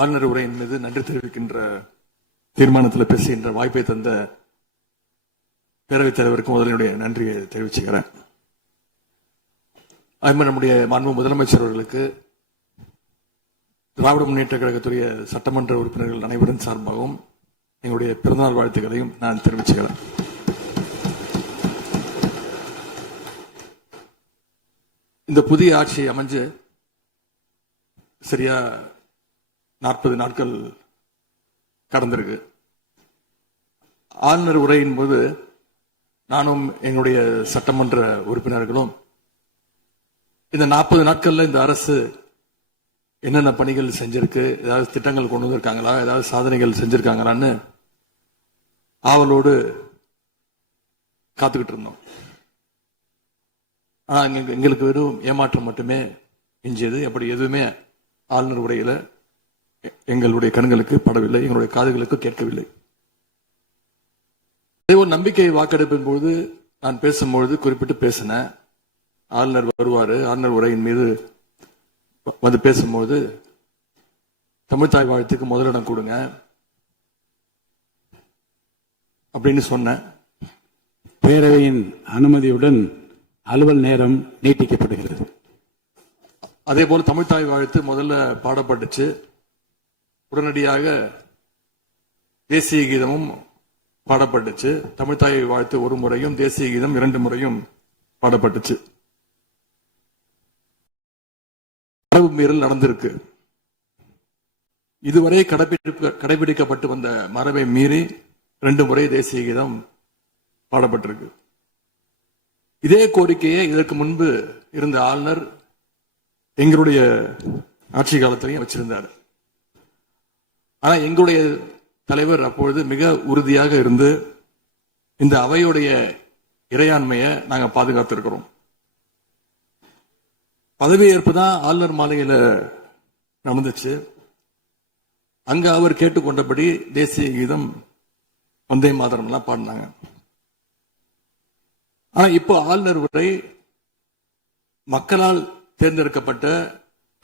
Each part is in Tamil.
ஆளுநர் உரையின் மீது நன்றி தெரிவிக்கின்ற தீர்மானத்தில் பேசுகின்ற வாய்ப்பை தந்த பேரவைத் தலைவருக்கு முதலினுடைய நன்றியை தெரிவிச்சுக்கிறேன். அதுமாதிரி நம்முடைய மாண்பு முதலமைச்சர் அவர்களுக்கு திராவிட முன்னேற்ற கழகத்துடைய சட்டமன்ற உறுப்பினர்கள் அனைவரின் சார்பாகவும் எங்களுடைய பிறந்தநாள் வாழ்த்துக்களையும் நான் தெரிவிச்சுக்கிறேன். இந்த புதிய ஆட்சி அமைஞ்சு சரியா 40 நாட்கள் கடந்திருக்கு. ஆளுநர் உரையின் போது நானும் எங்களுடைய சட்டமன்ற உறுப்பினர்களும் இந்த 40 நாட்கள்ல இந்த அரசு என்னென்ன பணிகள் செஞ்சிருக்கு, ஏதாவது திட்டங்கள் கொண்டு வந்திருக்காங்களா, ஏதாவது சாதனைகள் செஞ்சிருக்காங்களான்னு ஆவலோடு காத்துக்கிட்டு இருந்தோம். எங்களுக்கு வெறும் ஏமாற்றம் மட்டுமே எஞ்சியது. அப்படி எதுவுமே ஆளுநர் உரையில எங்களுடைய கண்களுக்கு படவில்லை, எங்களுடைய காதுகளுக்கு கேட்கவில்லை. ஒரு நம்பிக்கை வாக்கெடுப்பின் போது நான் பேசும்பொழுது குறிப்பிட்டு பேசினேன், ஆளுநர் வருவாரு, ஆளுநர் உரையின் மீது வந்து பேசும்போது தமிழ்தாய் வாழ்த்துக்கு முதலிடம் கொடுங்க அப்படின்னு சொன்னேன். பேரவையின் அனுமதியுடன் அலுவல் நேரம் நீட்டிக்கப்படுகிறது. அதே போல தமிழ்தாய் வாழ்த்து முதல்ல பாடப்பட்டுச்சு. உடனடியாக தேசிய கீதமும் பாடப்பட்டுச்சு. தமிழ்தாய் வாழ்த்து ஒரு முறையும் தேசிய கீதம் 2 முறையும் பாடப்பட்டுச்சு. மரபு மீறல் நடந்திருக்கு. இதுவரை கடைபிடிக்கப்பட்டு வந்த மரபை மீறி 2 முறை தேசிய கீதம் பாடப்பட்டிருக்கு. இதே கோரிக்கையை இதற்கு முன்பு இருந்த ஆளுநர் எங்களுடைய ஆட்சி காலத்திலையும் வச்சிருந்தார். ஆனா எங்களுடைய தலைவர் அப்பொழுது மிக உறுதியாக இருந்து இந்த அவையுடைய இறையாண்மையை நாங்க பாதுகாத்திருக்கிறோம். பதவியேற்பு தான் ஆளுநர் மாளிகையில நடந்துச்சு. அங்க அவர் கேட்டுக்கொண்டபடி தேசிய கீதம் வந்தே மாதரம் எல்லாம் பாடினாங்க. ஆனா இப்போ ஆளுநர் உரை மக்களால் தேர்ந்தெடுக்கப்பட்ட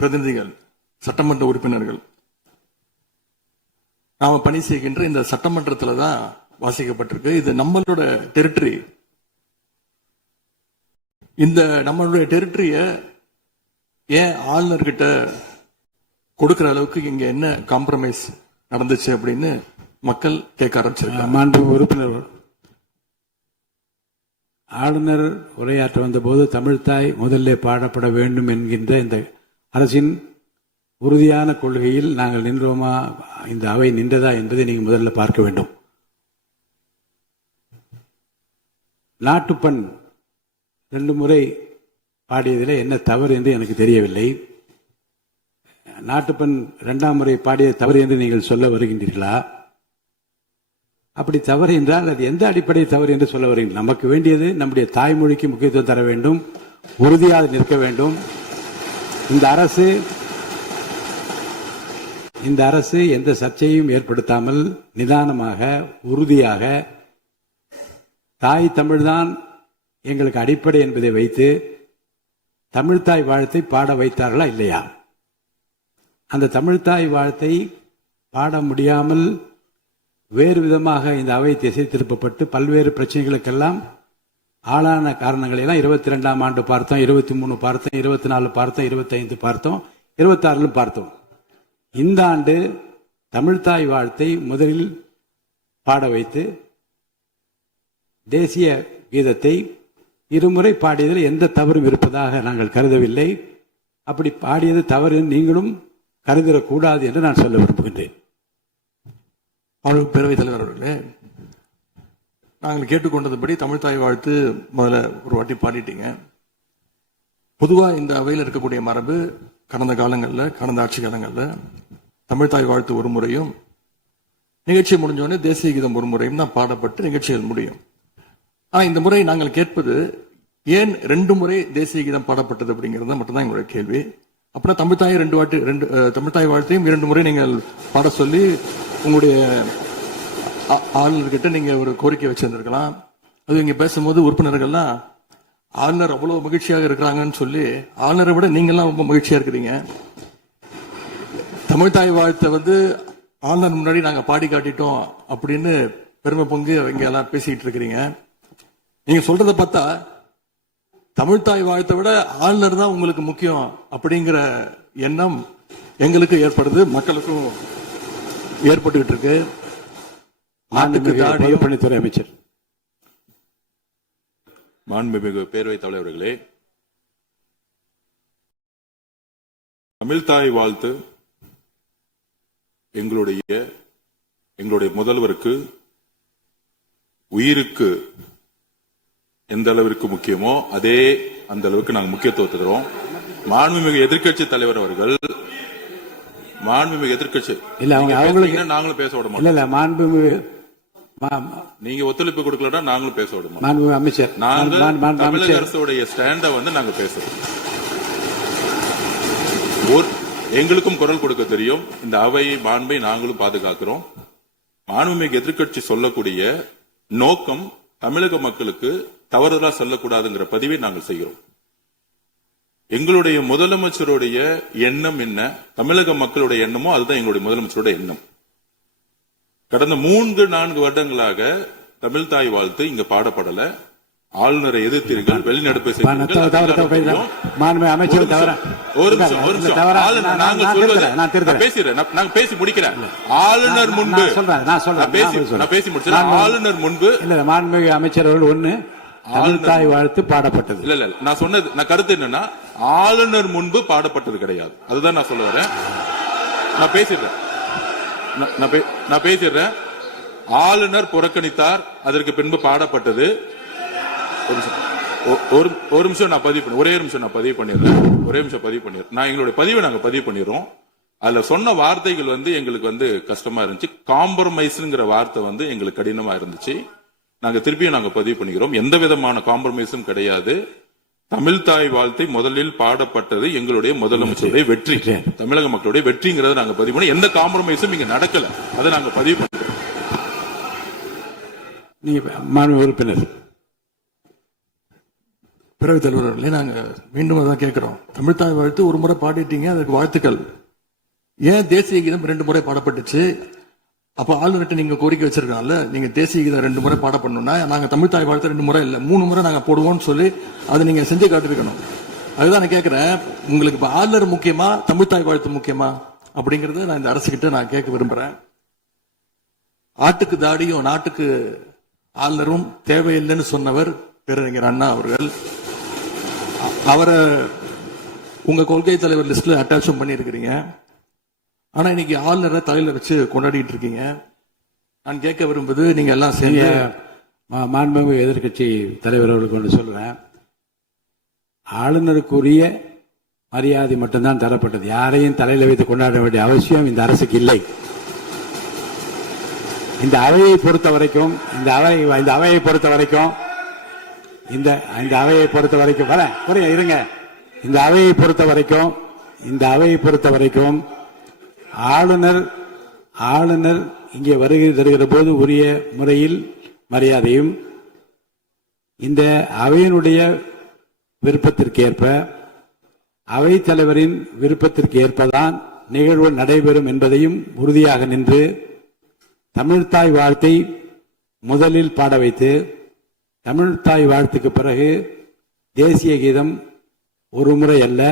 பிரதிநிதிகள், சட்டமன்ற உறுப்பினர்கள் நாம பணி செய்கின்ற இந்த சட்டமன்றத்துல தான் வாசிக்கப்பட்டிருக்கு. இது நம்மளோட டெரிட்டரி. இந்த நம்மளுடைய டெரிட்டரிய ஏன் ஆளுநர்கிட்ட கொடுக்கிற அளவுக்கு இங்க என்ன காம்ப்ரமைஸ் நடந்துச்சு அப்படின்னு மக்கள் கேட்க ஆரம்பிச்சிருக்காங்க. மாண்பு உறுப்பினர், ஆளுநர் உரையாற்ற வந்தபோது தமிழ்தாய் முதல்ல பாடப்பட வேண்டும் என்கின்ற இந்த அரசின் உறுதியான கொள்கையில் நாங்கள் நின்றோமா, இந்த அவை நின்றதா என்பதை நீங்கள் முதல்ல பார்க்க வேண்டும். நாட்டுப்பண் 2 முறை பாடியதில் என்ன தவறு என்று எனக்கு தெரியவில்லை. நாட்டுப்பண் 2ஆம் முறை பாடிய தவறு என்று நீங்கள் சொல்ல வருகின்றீர்களா? அப்படி தவறு என்றால் அது எந்த அடிப்படை தவறு என்று சொல்ல வருகிறீர்கள்? நமக்கு வேண்டியது நம்முடைய தாய்மொழிக்கு முக்கியத்துவம் தர வேண்டும், உறுதியாக நிற்க வேண்டும். இந்த அரசு எந்த சர்ச்சையும் ஏற்படுத்தாமல் நிதானமாக உறுதியாக தாய் தமிழ்தான் எங்களுக்கு அடிப்படை என்பதை வைத்து தமிழ்தாய் வாழ்த்தை பாட வைத்தார்களா இல்லையா? அந்த தமிழ்தாய் வாழ்த்தை பாட முடியாமல் வேறு விதமாக இந்த அவை திசை திருப்பப்பட்டு பல்வேறு பிரச்சனைகளுக்கெல்லாம் ஆளான காரணங்களை எல்லாம் 22ஆம் ஆண்டு பார்த்தோம், 23 பார்த்தோம், 24 பார்த்தோம், 25 பார்த்தோம், 26 பார்த்தோம். இந்த ஆண்டு தமிழ்தாய் வாழ்த்தை முதலில் பாட வைத்து தேசிய கீதத்தை 2 முறை பாடியதில் எந்த தவறும் இருப்பதாக நாங்கள் கருதவில்லை. அப்படி பாடியது தவறு நீங்களும் கருதிடக்கூடாது என்று நான் சொல்ல விரும்புகின்றேன். பேரவைத் தலைவர் அவர்களே, நாங்கள் கேட்டுக்கொண்டதுபடி தமிழ்தாய் வாழ்த்து முதல்ல ஒரு வாட்டி பாடிட்டீங்க. பொதுவா இந்த அவையில் இருக்கக்கூடிய மரபு கடந்த காலங்களில், கடந்த ஆட்சி காலங்களில் தமிழ்தாய் வாழ்த்து ஒரு முறையும் நிகழ்ச்சி முடிஞ்சோடனே தேசிய கீதம் ஒரு முறையும் தான் பாடப்பட்டு நிகழ்ச்சிகள் முடியும். ஆனா இந்த முறை நாங்கள் கேட்பது ஏன் 2 முறை தேசிய கீதம் பாடப்பட்டது அப்படிங்கிறது மட்டும்தான் எங்களுடைய கேள்வி. அப்படின்னா தமிழ்தாய் வாழ்த்தையும் 2 முறை நீங்கள் பாட சொல்லி உங்களுடைய ஆளுநர்கிட்ட நீங்க ஒரு கோரிக்கை வச்சிருந்திருக்கலாம். அது இங்க பேசும்போது உறுப்பினர்கள்லாம் ஆளுநர் அவ்வளவு மகிழ்ச்சியாக இருக்கிறாங்கன்னு சொல்லி, ஆளுநரை விட நீங்க எல்லாம் ரொம்ப மகிழ்ச்சியா இருக்கிறீங்க. தமிழ்தாய் வாழ்த்தை வந்து ஆளுநர் முன்னாடி நாங்க பாடி காட்டிட்டோம் அப்படின்னு பெருமை பொங்கி இங்க எல்லாம் பேசிட்டு இருக்கிறீங்க. நீங்க சொல்றத பார்த்தா தமிழ்தாய் வாழ்த்தை விட ஆளுநர் தான் உங்களுக்கு முக்கியம் அப்படிங்கிற எண்ணம் எங்களுக்கு ஏற்படுது, மக்களுக்கும் ஏற்பட்டுக்கிட்டு இருக்கு. பொதுப்பணித்துறை அமைச்சர். மாண்புமிகு பேரவைத் தலைவர்களே, தமிழ்தாய் வாழ்த்து எங்களுடைய முதல்வருக்கு உயிருக்கு எந்த அளவிற்கு முக்கியமோ அதே அந்த அளவுக்கு நாங்கள் முக்கியத்துவம் தருவோம். மாண்புமிகு எதிர்க்கட்சி தலைவர் அவர்கள் எதிர்க்கட்சி நாங்களும் பேச விட மாட்டோம். மாண்புமிகு நீங்க ஒத்துழைப்பு கொடுக்கலன்னா நாங்களும் பேச விட மாட்டோம். மாண்புமிகு அமைச்சர், நாங்கள் தமிழக அரசுடைய ஸ்டாண்ட வந்து நாங்க பேசுறோம். எங்களுக்கும் குரல் கொடுக்க தெரியும். இந்த அவையை மாண்பை நாங்களும் பாதுகாக்கிறோம். மாண்புமிகு எதிர்க்கட்சி சொல்லக்கூடிய நோக்கம் தமிழக மக்களுக்கு தவறுதலா சொல்லக்கூடாதுங்கிற பதிவை நாங்கள் செய்கிறோம். எங்களுடைய முதலமைச்சருடைய எண்ணம் என்ன, தமிழக மக்களுடைய எண்ணமோ அதுதான் எங்களுடைய முதலமைச்சருடைய எண்ணம். கடந்த 3-4 வருடங்களாக தமிழ்தாய் வாழ்த்து இங்க பாடப்படல. ஆளுநரை எதிர்த்தீர்கள், வெளிநடப்பை பேசி முடிக்கிறேன். ஆளுநர் முன்பு ஆளுநர் முன்பு மாண்புமிகு அமைச்சர் அவர்கள் ஒண்ணு தமிழ்தாய் வாழ்த்து பாடப்பட்டது. இல்ல நான் சொன்னது, நான் கருத்து என்னன்னா ஆளுநர் முன்பு பாடப்பட்டது கிடையாது. அதுதான் நான் சொல்ல வரேன். நான் பேசிடுறேன். ஆளுநர் புறக்கணித்தார், அதற்கு பின்பு பாடப்பட்டது. ஒரு நிமிஷம் நான் பதிவு பண்ணி, ஒரே நிமிஷம் நான் பதிவு பண்ணிடுறேன். நான் எங்களுடைய பதிவை நாங்க பதிவு பண்ணிடுறோம். அதுல சொன்ன வார்த்தைகள் வந்து எங்களுக்கு வந்து கஷ்டமா இருந்துச்சு. காம்ப்ரமைஸ்ங்கிற வார்த்தை வந்து எங்களுக்கு கடினமா இருந்துச்சு. நாங்க திருப்பியும் நாங்க பதிவு பண்ணிக்கிறோம். எந்த விதமான காம்ப்ரமைஸும் கிடையாது. தமிழ்தாய் வாழ்த்தை முதலில் பாடப்பட்டது எங்களுடைய முதலமைச்சருடைய வெற்றி, தமிழக மக்களுடைய வெற்றிங்கிறத நாங்க பதிவு பண்ணி, எந்த காம்ப்ரமைஸும் இங்க நடக்கல. அதை நாங்க பதிவு பண்றோம். மாண்புமிகு உறுப்பினர். பேரவைத் தலைவர்களே, நாங்க மீண்டும் அதான் கேட்கிறோம். தமிழ்தாய் வாழ்த்து ஒரு முறை பாடிட்டீங்க, அதுக்கு வாழ்த்துக்கள். ஏன் தேசிய கீதம் 2 முறை பாடப்பட்டுச்சு? அப்ப ஆளுநர்கிட்ட நீங்க கோரிக்கை வச்சிருக்கனால நீங்க தேசிய கீதம் 2 முறை பாட பண்ணணும்னா நாங்க தமிழ்தாய் வாழ்த்து 2 முறை இல்ல 3 முறை நாங்க போடுவோம்னு சொல்லி அதை நீங்க செஞ்சு காட்டிருக்கணும். அதுதான் நான் கேட்கிறேன். உங்களுக்கு இப்ப ஆளுநர் முக்கியமா, தமிழ்தாய் வாழ்த்து முக்கியமா அப்படிங்கறத நான் இந்த அரசு கிட்ட நான் கேட்க விரும்புறேன். ஆட்டுக்கு தாடியும் நாட்டுக்கு ஆளுநரும் தேவையில்லைன்னு சொன்னவர் பேரறிஞர் அண்ணா அவர்கள். அவரை உங்க கொள்கை தலைவர் லிஸ்ட்ல அட்டாச்சும் பண்ணிருக்கிறீங்க. ஆனா இன்னைக்கு ஆளுநரை தலையில வச்சு கொண்டாடிட்டு இருக்கீங்க. நான் கேட்க விரும்புவது, நீங்க எல்லாம் சேர்ந்து மாண்புமிகு எதிர்க்கட்சி தலைவர் அவர்களுக்கு ஒன்று சொல்றேன். ஆளுநருக்குரிய மரியாதை மட்டும்தான் தரப்பட்டது. யாரையும் தலையில வைத்து கொண்டாட வேண்டிய அவசியம் இந்த அரசுக்கு இல்லை. இந்த அவையை பொறுத்த வரைக்கும் ஆளுநர் இங்கே வருகை தருகிற போது உரிய முறையில் மரியாதையும், இந்த அவையினுடைய விருப்பத்திற்கேற்ப, அவைத் தலைவரின் விருப்பத்திற்கு ஏற்பதான் நிகழ்வு நடைபெறும் என்பதையும் உறுதியாக நின்று தமிழ்தாய் வாழ்த்தை முதலில் பாட வைத்து, தமிழ்தாய் வாழ்த்துக்கு பிறகு தேசிய கீதம் ஒரு முறை அல்ல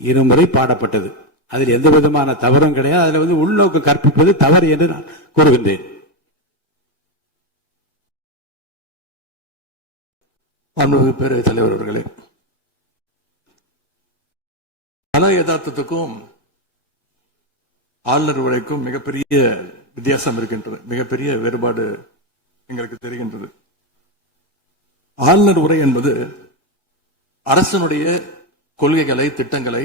2 முறை பாடப்பட்டது. அதில் எந்த விதமான தவறும் கிடையாது. அதில் வந்து உள்நோக்கு கற்பிப்பது தவறு என்று நான் கூறுகின்றேன். பேரவைத் தலைவர் அவர்களே, கல யதார்த்தத்துக்கும் ஆளுநர் உரைக்கும் மிகப்பெரிய வித்தியாசம் இருக்கின்றது. மிகப்பெரிய வேறுபாடு எங்களுக்கு தெரிகின்றது. ஆளுநர் உரை என்பது அரசனுடைய கொள்கைகளை, திட்டங்களை,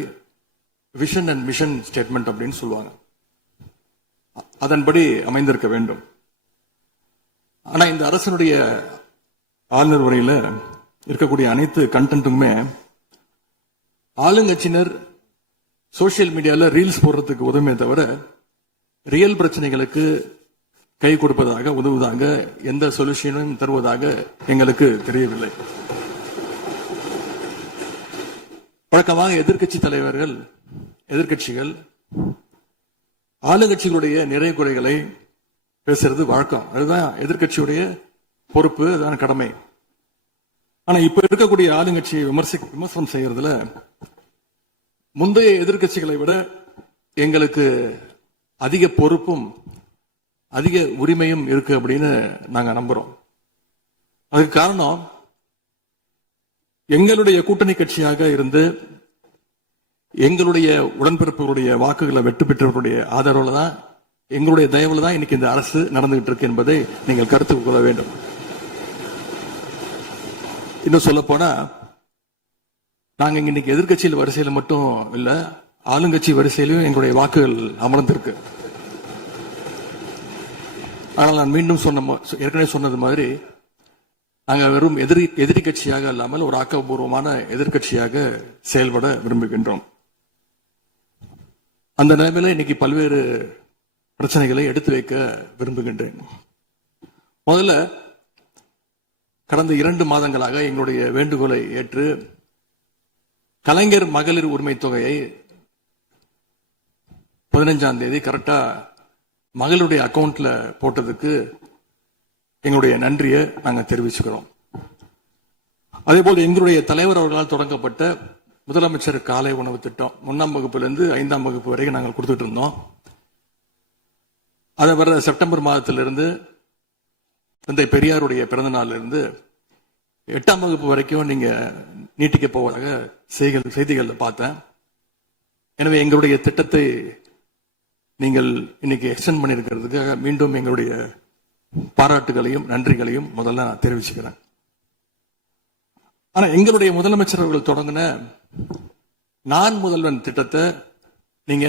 விஷன் அண்ட் மிஷன் ஸ்டேட்மெண்ட் அப்படின்னு சொல்லுவாங்க. அதன்படி அமைந்திருக்க வேண்டும். ஆனா இந்த அரசனுடைய ஆளுநர் உரையில இருக்கக்கூடிய அனைத்து கண்டென்ட்டுமே ஆளுங்கட்சியினர் சோசியல் மீடியால ரீல்ஸ் போடுறதுக்கு உதவுமே தவிர ரியல் பிரச்சனைகளுக்கு கை கொடுப்பதாக, உதவுவதாக, எந்த சொல்யூஷனும் தருவதாக எங்களுக்கு தெரியவில்லை. வழக்கமாக எதிர்க்கட்சிகள் ஆளுங்கட்சிகளுடைய நிறை குறைகளை பேசுறது வழக்கம். அதுதான் எதிர்க்கட்சியுடைய பொறுப்பு, அதுதான் கடமை. ஆனா இப்ப இருக்கக்கூடிய ஆளுங்கட்சியை விமர்சனம் செய்யறதுல முந்தைய எதிர்க்கட்சிகளை விட எங்களுக்கு அதிக பொறுப்பும் அதிக உரிமையும் இருக்கு அப்படின்னு நாங்க நம்புறோம். அதுக்கு காரணம், எங்களுடைய கூட்டணி கட்சியாக இருந்து எங்களுடைய உடன்பிறப்புகளுடைய வாக்குகளை வெற்றி பெற்றவர்களுடைய ஆதரவுல தான், எங்களுடைய தயவுல தான் இன்னைக்கு இந்த அரசு நடந்துகிட்டு இருக்கு என்பதை நீங்கள் கருத்து கொள்ள வேண்டும். இன்னும் சொல்ல போனா, நாங்க இன்னைக்கு எதிர்கட்சியில் வரிசையில மட்டும் இல்ல, ஆளுங்கட்சி வரிசையிலும் எங்களுடைய வாக்குகள் அமர்ந்திருக்கு. ஆனால் நான் மீண்டும் ஏற்கனவே சொன்னது மாதிரி, நாங்க வெறும் எதிரி கட்சியாக இல்லாமல் ஒரு ஆக்கப்பூர்வமான எதிர்கட்சியாக செயல்பட விரும்புகின்றோம். அந்த நிலைமையில இன்னைக்கு பல்வேறு பிரச்சனைகளை எடுத்து வைக்க விரும்புகின்றேன். முதல்ல, கடந்த 2 மாதங்களாக எங்களுடைய வேண்டுகோளை ஏற்று கலைஞர் மகளிர் உரிமை தொகையை 15ஆம் தேதி கரெக்டா மகளுடைய அக்கவுண்ட்ல போட்டதுக்கு எங்களுடைய நன்றியை நாங்க தெரிவிச்சுக்கிறோம். அதே போல எங்களுடைய தலைவர் அவர்களால் தொடங்கப்பட்ட முதலமைச்சர் காலை உணவு திட்டம் 1ஆம் வகுப்பிலிருந்து 5ஆம் வகுப்பு வரைக்கும் நாங்கள் கொடுத்துட்டு இருந்தோம். அதை வர செப்டம்பர் மாதத்திலிருந்து தந்தை பெரியாருடைய பிறந்த நாள்ல இருந்து 8ஆம் வகுப்பு வரைக்கும் நீங்க நீட்டிக்க போவதாக செய்திகள்ல பார்த்தேன். எனவே எங்களுடைய திட்டத்தை நீங்கள் இன்னைக்கு எக்ஸ்டெண்ட் பண்ணிருக்கிறதுக்காக மீண்டும் எங்களுடைய பாராட்டுகளையும் நன்றிகளையும் முதல்ல நான் தெரிவிச்சுக்கிறேன். ஆனா எங்களுடைய முதலமைச்சர் அவர்கள் தொடங்கின நான் முதல்வன் திட்டத்தை நீங்க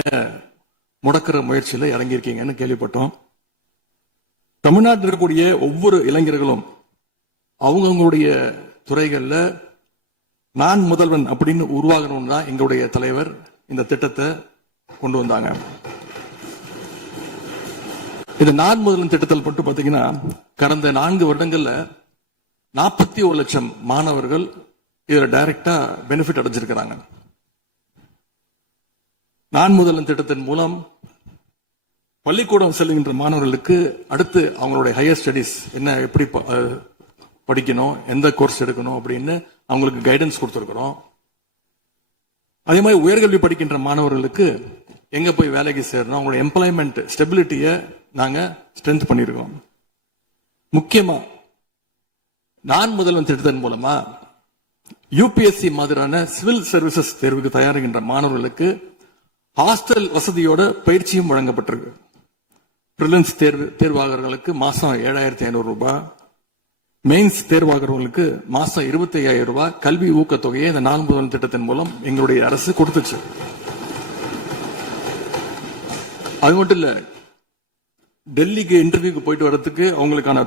முடக்கிற முயற்சியில இறங்கியிருக்கீங்கன்னு கேள்விப்பட்டோம். தமிழ்நாட்டில் இருக்கக்கூடிய ஒவ்வொரு இளைஞர்களும் அவங்களுடைய துறைகள்ல நான் முதல்வன் அப்படின்னு உருவாகணும்னு தான் எங்களுடைய தலைவர் இந்த திட்டத்தை கொண்டு வந்தாங்க. இந்த நான் முதல்வன் திட்டத்தில் மட்டும் பாத்தீங்கன்னா, கடந்த 4 வருடங்கள்ல 41 லட்சம் மாணவர்கள் இதுல டைரக்டா பெனிஃபிட் அடைஞ்சிருக்கிறாங்க. நான் முதல்வன் திட்டத்தின் மூலம் பள்ளிக்கூடம் செல்கின்ற மாணவர்களுக்கு அடுத்து அவங்களுடைய ஹையர் ஸ்டடிஸ் என்ன, எப்படி படிக்கணும், எந்த கோர்ஸ் எடுக்கணும் அப்படின்னு அவங்களுக்கு கைடன்ஸ் கொடுத்திருக்கிறோம். அதே மாதிரி உயர்கல்வி படிக்கின்ற மாணவர்களுக்கு எங்க போய் வேலைக்கு சேரணும், அவங்களுடைய எம்ப்ளாய்மெண்ட் ஸ்டெபிலிட்டியை நாங்க ஸ்ட்ரென்த் பண்ணிருக்கோம். முக்கியமா நான் முதல்வன் திட்டத்தின் மூலமா யூபிஎஸ்சி மாதிரியான சிவில் சர்வீசஸ் தேர்வுக்கு தயாரிக்கின்ற மாணவர்களுக்கு ஹாஸ்டல் வசதியோட பயிற்சியும் வழங்கப்பட்டிருக்கு. பிரிலிம்ஸ் தேர்வாளர்களுக்கு மாசம் 7,500 ரூபாய், மெயின்ஸ் தேர்வாகிறவங்களுக்கு மாசம் 25,000 ரூபாய் கல்வி ஊக்கத்தொகையை இந்த நான் முதல்வன் திட்டத்தின் மூலம் எங்களுடைய அரசு கொடுத்துச்சு. அது மட்டும் இல்ல, டெல்லிக்கு இன்டர்வியூக்கு போயிட்டு வர்றதுக்கு அவங்களுக்கான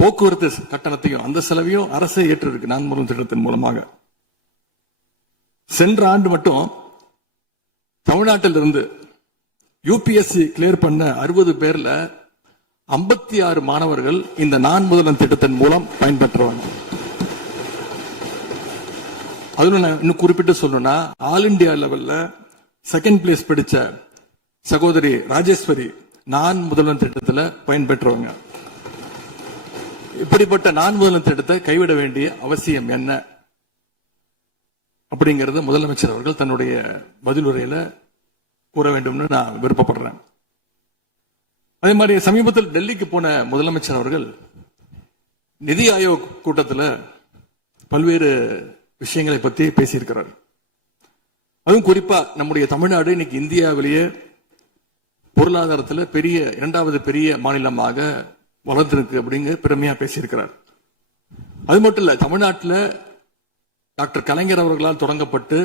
போக்குவரத்து கட்டணத்தையும் அந்த செலவையும் அரசே ஏற்றிருக்கு நான் முதல்வன் திட்டத்தின் மூலமாக. சென்ற ஆண்டு மட்டும் தமிழ்நாட்டில் இருந்து யூபிஎஸ்சி கிளியர் பண்ண 60 பேர்ல 56 மாணவர்கள் இந்த நான் முதல்வன் திட்டத்தின் மூலம் பயன்பெற்றவங்க. அதுல நான் இன்னும் குறிப்பிட்டு சொல்லணும்னா, ஆல் இண்டியா லெவல்ல 2nd பிளேஸ் பிடிச்ச சகோதரி ராஜேஸ்வரி நான் முதல்வன் திட்டத்தில் பயன்பெற்றவங்க. இப்படிப்பட்ட நான் முதல்வன் திட்டத்தை கைவிட வேண்டிய அவசியம் என்ன அப்படிங்கறத முதலமைச்சர் அவர்கள் தன்னுடைய பதிலுரையில கூற வேண்டும்னு நான் விருப்பப்படுறேன். அதே மாதிரி சமீபத்தில் டெல்லிக்கு போன முதலமைச்சர் அவர்கள் நிதி ஆயோக் கூட்டத்தில் பல்வேறு விஷயங்களை பத்தி பேசியிருக்கிறார். அதுவும் குறிப்பா நம்முடைய தமிழ்நாடு இன்னைக்கு இந்தியாவிலேயே பொருளாதாரத்தில் 2வது பெரிய மாநிலமாக வளர்ந்திருக்கு அப்படிங்க பெருமையா பேசியிருக்கிறார். அது மட்டும் இல்ல, தமிழ்நாட்டில் டாக்டர் கலைஞர் அவர்களால் தொடங்கப்பட்டு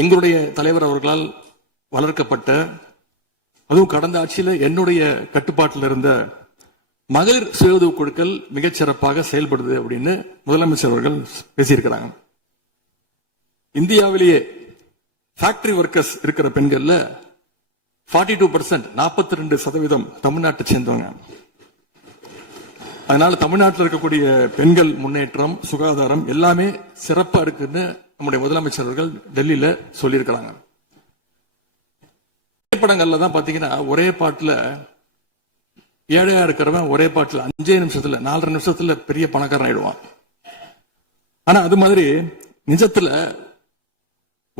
எங்களுடைய தலைவர் அவர்களால் வளர்க்கப்பட்ட, அதுவும் கடந்த ஆட்சியில் என்னுடைய கட்டுப்பாட்டில் இருந்த மகளிர் சுய உதவி குழுக்கள் மிகச்சிறப்பாக செயல்படுது அப்படின்னு முதலமைச்சர் அவர்கள் பேசியிருக்கிறாங்க. இந்தியாவிலேயே ஃபேக்டரி ஒர்க்கர்ஸ் இருக்கிற பெண்கள்ல 42%, 42% தமிழ்நாட்டை சேர்ந்தவங்க. அதனால தமிழ்நாட்டில் இருக்கக்கூடிய பெண்கள் முன்னேற்றம், சுகாதாரம் எல்லாமே சிறப்பா இருக்குன்னு நம்முடைய முதலமைச்சர்கள் டெல்லியில சொல்லியிருக்கிறாங்க. திரைப்படங்கள்ல தான் பாத்தீங்கன்னா ஒரே பாட்டுல ஏழையா இருக்கிறவன் ஒரே பாட்டுல 5 நிமிஷத்துல 4.5 நிமிஷத்துல பெரிய பணக்காரன் ஆயிடுவான். ஆனா அது மாதிரி நிஜத்துல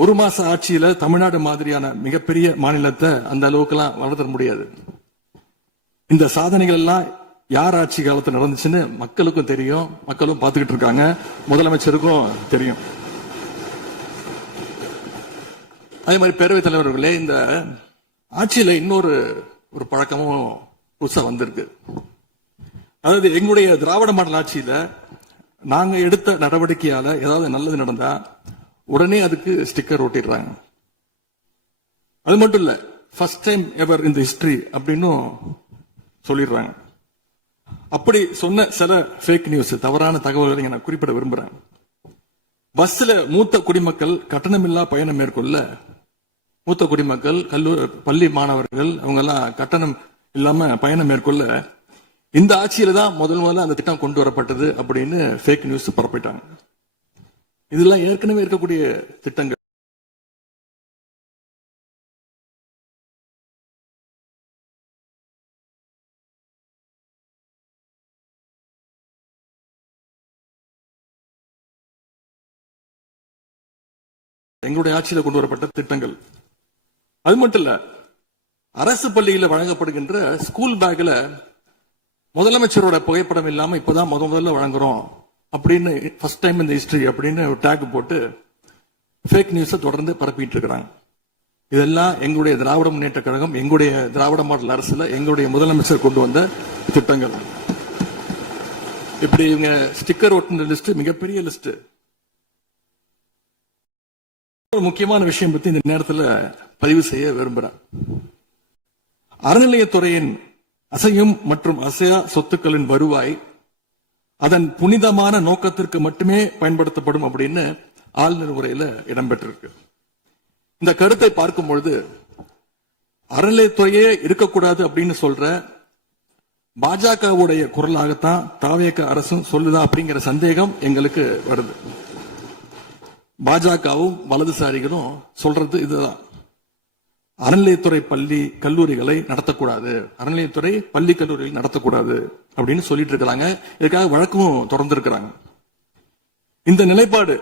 ஒரு மாச ஆட்சியில தமிழ்நாடு மாதிரியான மிகப்பெரிய மாநிலத்தை அந்த அளவுக்கு எல்லாம் வளர்த்த முடியாது. இந்த சாதனைகள் எல்லாம் யார் ஆட்சி காலத்துல நடந்துச்சுன்னு மக்களுக்கும் தெரியும், மக்களும் பார்த்துக்கிட்டு இருக்காங்க, முதலமைச்சருக்கும் தெரியும். அதே மாதிரி பேரவைத் தலைவர்களே, இந்த ஆட்சியில இன்னொரு பழக்கமும் புதுசா வந்திருக்கு. அதாவது எங்களுடைய திராவிட மாடல் ஆட்சியில நாங்க எடுத்த நடவடிக்கையால ஏதாவது நல்லது நடந்தா உடனே அதுக்கு ஸ்டிக்கர் ஒட்டிடுறாங்க. அது மட்டும் இல்ல, ஃபர்ஸ்ட் டைம் எவர் இன் தி ஹிஸ்டரி அப்படின்னு சொல்லிடுறாங்க. அப்படி சொன்ன சில ஃபேக் நியூஸ், தவறான தகவல்களை நான் குறிப்பிட விரும்புறேன். பஸ்ல மூத்த குடிமக்கள் கட்டணமில்லா பயணம் மேற்கொள்ள, மூத்த குடிமக்கள், பள்ளி மாணவர்கள் அவங்க எல்லாம் கட்டணம் இல்லாம பயணம் மேற்கொள்ள இந்த ஆட்சியில தான் முதல்ல அந்த திட்டம் கொண்டு வரப்பட்டது அப்படின்னு ஃபேக் நியூஸ் பரப்பிட்டாங்க. இதெல்லாம் ஏற்கனவே இருக்கக்கூடிய திட்டங்கள். எங்களுடைய ஆட்சியில கொண்டு வரப்பட்ட திட்டங்கள். அது மட்டும் இல்ல, அரசு பள்ளியில வழங்கப்படுகின்ற ஸ்கூல் பேக்ல முதலமைச்சரோட புகைப்படம் இல்லாம இப்பதான் முதல்ல வழங்குறோம் அப்படின்னு, ஃபர்ஸ்ட் டைம் இந்த ஹிஸ்டரி அப்படின்னு ஒரு டேக் போட்டு ஃபேக் நியூஸை தொடர்ந்து பரப்பிட்டு இருக்கிறாங்க. இதெல்லாம் எங்களுடைய திராவிட முன்னேற்ற கழகம், எங்களுடைய திராவிட மாடல் அரசுல எங்களுடைய முதலமைச்சர் கொண்டு வந்த திட்டங்கள். இப்படி இவங்க ஸ்டிக்கர் ஒட்டின லிஸ்ட் மிகப்பெரிய லிஸ்ட். ஒரு முக்கியமான விஷயம் பத்தி இந்த நேரத்தில் பதிவு செய்ய விரும்புறேன். அறநிலையத்துறையின் அசையும் மற்றும் அசையா சொத்துக்களின் வருவாய் அதன் புனிதமான நோக்கத்திற்கு மட்டுமே பயன்படுத்தப்படும் அப்படின்னு ஆளுநர் உரையில இடம்பெற்றிருக்கு. இந்த கருத்தை பார்க்கும் பொழுது அறநிலையத்துறையே இருக்கக்கூடாது அப்படின்னு சொல்ற பாஜகவுடைய குரலாகத்தான் தாவேக அரசும் சொல்லுதா அப்படிங்கிற சந்தேகம் எங்களுக்கு வருது. பாஜகவும் வலதுசாரிகளும் சொல்றது இதுதான், அறநிலையத்துறை பள்ளி கல்லூரிகளை நடத்தக்கூடாது, அறநிலையத்துறை பள்ளி கல்லூரிகளை நடத்தக்கூடாது அப்படின்னு சொல்லிட்டு இருக்கிறாங்க. இதுக்காக வழக்கும் தொடர்ந்து இருக்கிறாங்க. இந்த நிலைப்பாடு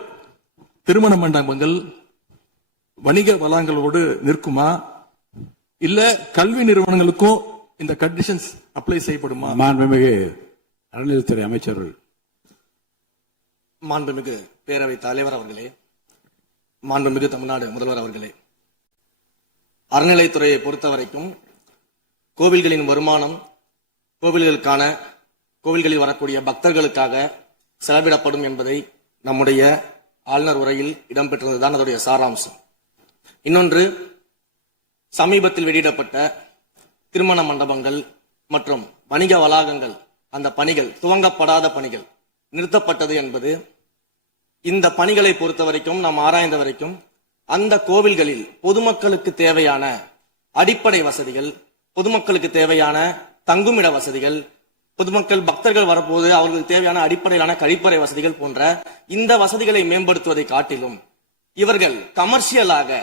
திருமண மண்டபங்கள், வணிக வளாகங்களோடு நிற்குமா, இல்ல கல்வி நிறுவனங்களுக்கும் இந்த கண்டிஷன்ஸ் அப்ளை செய்யப்படுமா? மாண்புமிகு அறநிலையத்துறை அமைச்சர்கள். மாண்புமிகு பேரவைத் தலைவர் அவர்களே, மாண்புமிகு தமிழ்நாடு முதல்வர் அவர்களே, அறநிலைத்துறையை பொறுத்த வரைக்கும் கோவில்களின் வருமானம் கோவில்களில் வரக்கூடிய பக்தர்களுக்காக செலவிடப்படும் என்பதை நம்முடைய ஆளுநர் உரையில் இடம்பெற்றதுதான் அதனுடைய சாராம்சம். இன்னொன்று, சமீபத்தில் வெளியிடப்பட்ட திருமண மண்டபங்கள் மற்றும் வணிக வளாகங்கள், அந்த பணிகள் துவங்கப்படாத பணிகள் நிறுத்தப்பட்டது என்பது, இந்த பணிகளை பொறுத்த வரைக்கும் நாம் ஆராய்ந்த வரைக்கும் அந்த கோவில்களில் பொதுமக்களுக்கு தேவையான அடிப்படை வசதிகள், பொதுமக்களுக்கு தேவையான தங்குமிட வசதிகள், பொதுமக்கள் பக்தர்கள் வரப்போது அவர்களுக்கு தேவையான அடிப்படையிலான கழிப்பறை வசதிகள் போன்ற இந்த வசதிகளை மேம்படுத்துவதை காட்டிலும் இவர்கள் கமர்ஷியலாக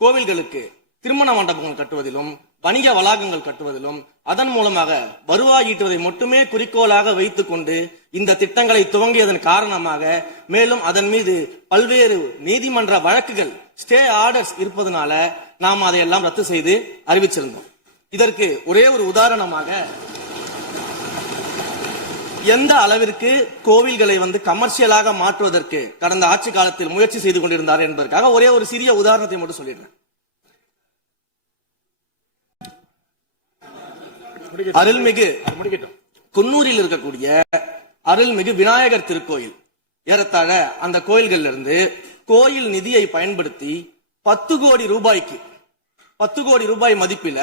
கோவில்களுக்கு திருமண மண்டபங்கள் கட்டுவதிலும் வணிக வளாகங்கள் கட்டுவதிலும் அதன் மூலமாக வருவாய் ஈட்டுவதை மட்டுமே குறிக்கோளாக வைத்துக் கொண்டு இந்த திட்டங்களை துவங்கியதன் காரணமாக மேலும் அதன் மீது பல்வேறு நீதிமன்ற வழக்குகள், ஸ்டே ஆர்டர்ஸ் இருப்பதனால நாம் அதையெல்லாம் ரத்து செய்து அறிவிச்சிருந்தோம். இதற்கு ஒரே ஒரு உதாரணமாக, எந்த அளவிற்கு கோவில்களை கமர்ஷியலாக மாற்றுவதற்கு கடந்த ஆட்சி காலத்தில் முயற்சி செய்து கொண்டிருந்தார் என்பதற்காக ஒரே ஒரு சிறிய உதாரணத்தை மட்டும் சொல்லிடுறேன். அருள்மிகு குன்னூரில் இருக்கக்கூடிய அருள்மிகு விநாயகர் திருக்கோயில், ஏறத்தாழ அந்த கோயில்கள் இருந்து கோயில் நிதியை பயன்படுத்தி 10 கோடி ரூபாய்க்கு 10 கோடி ரூபாய் மதிப்பில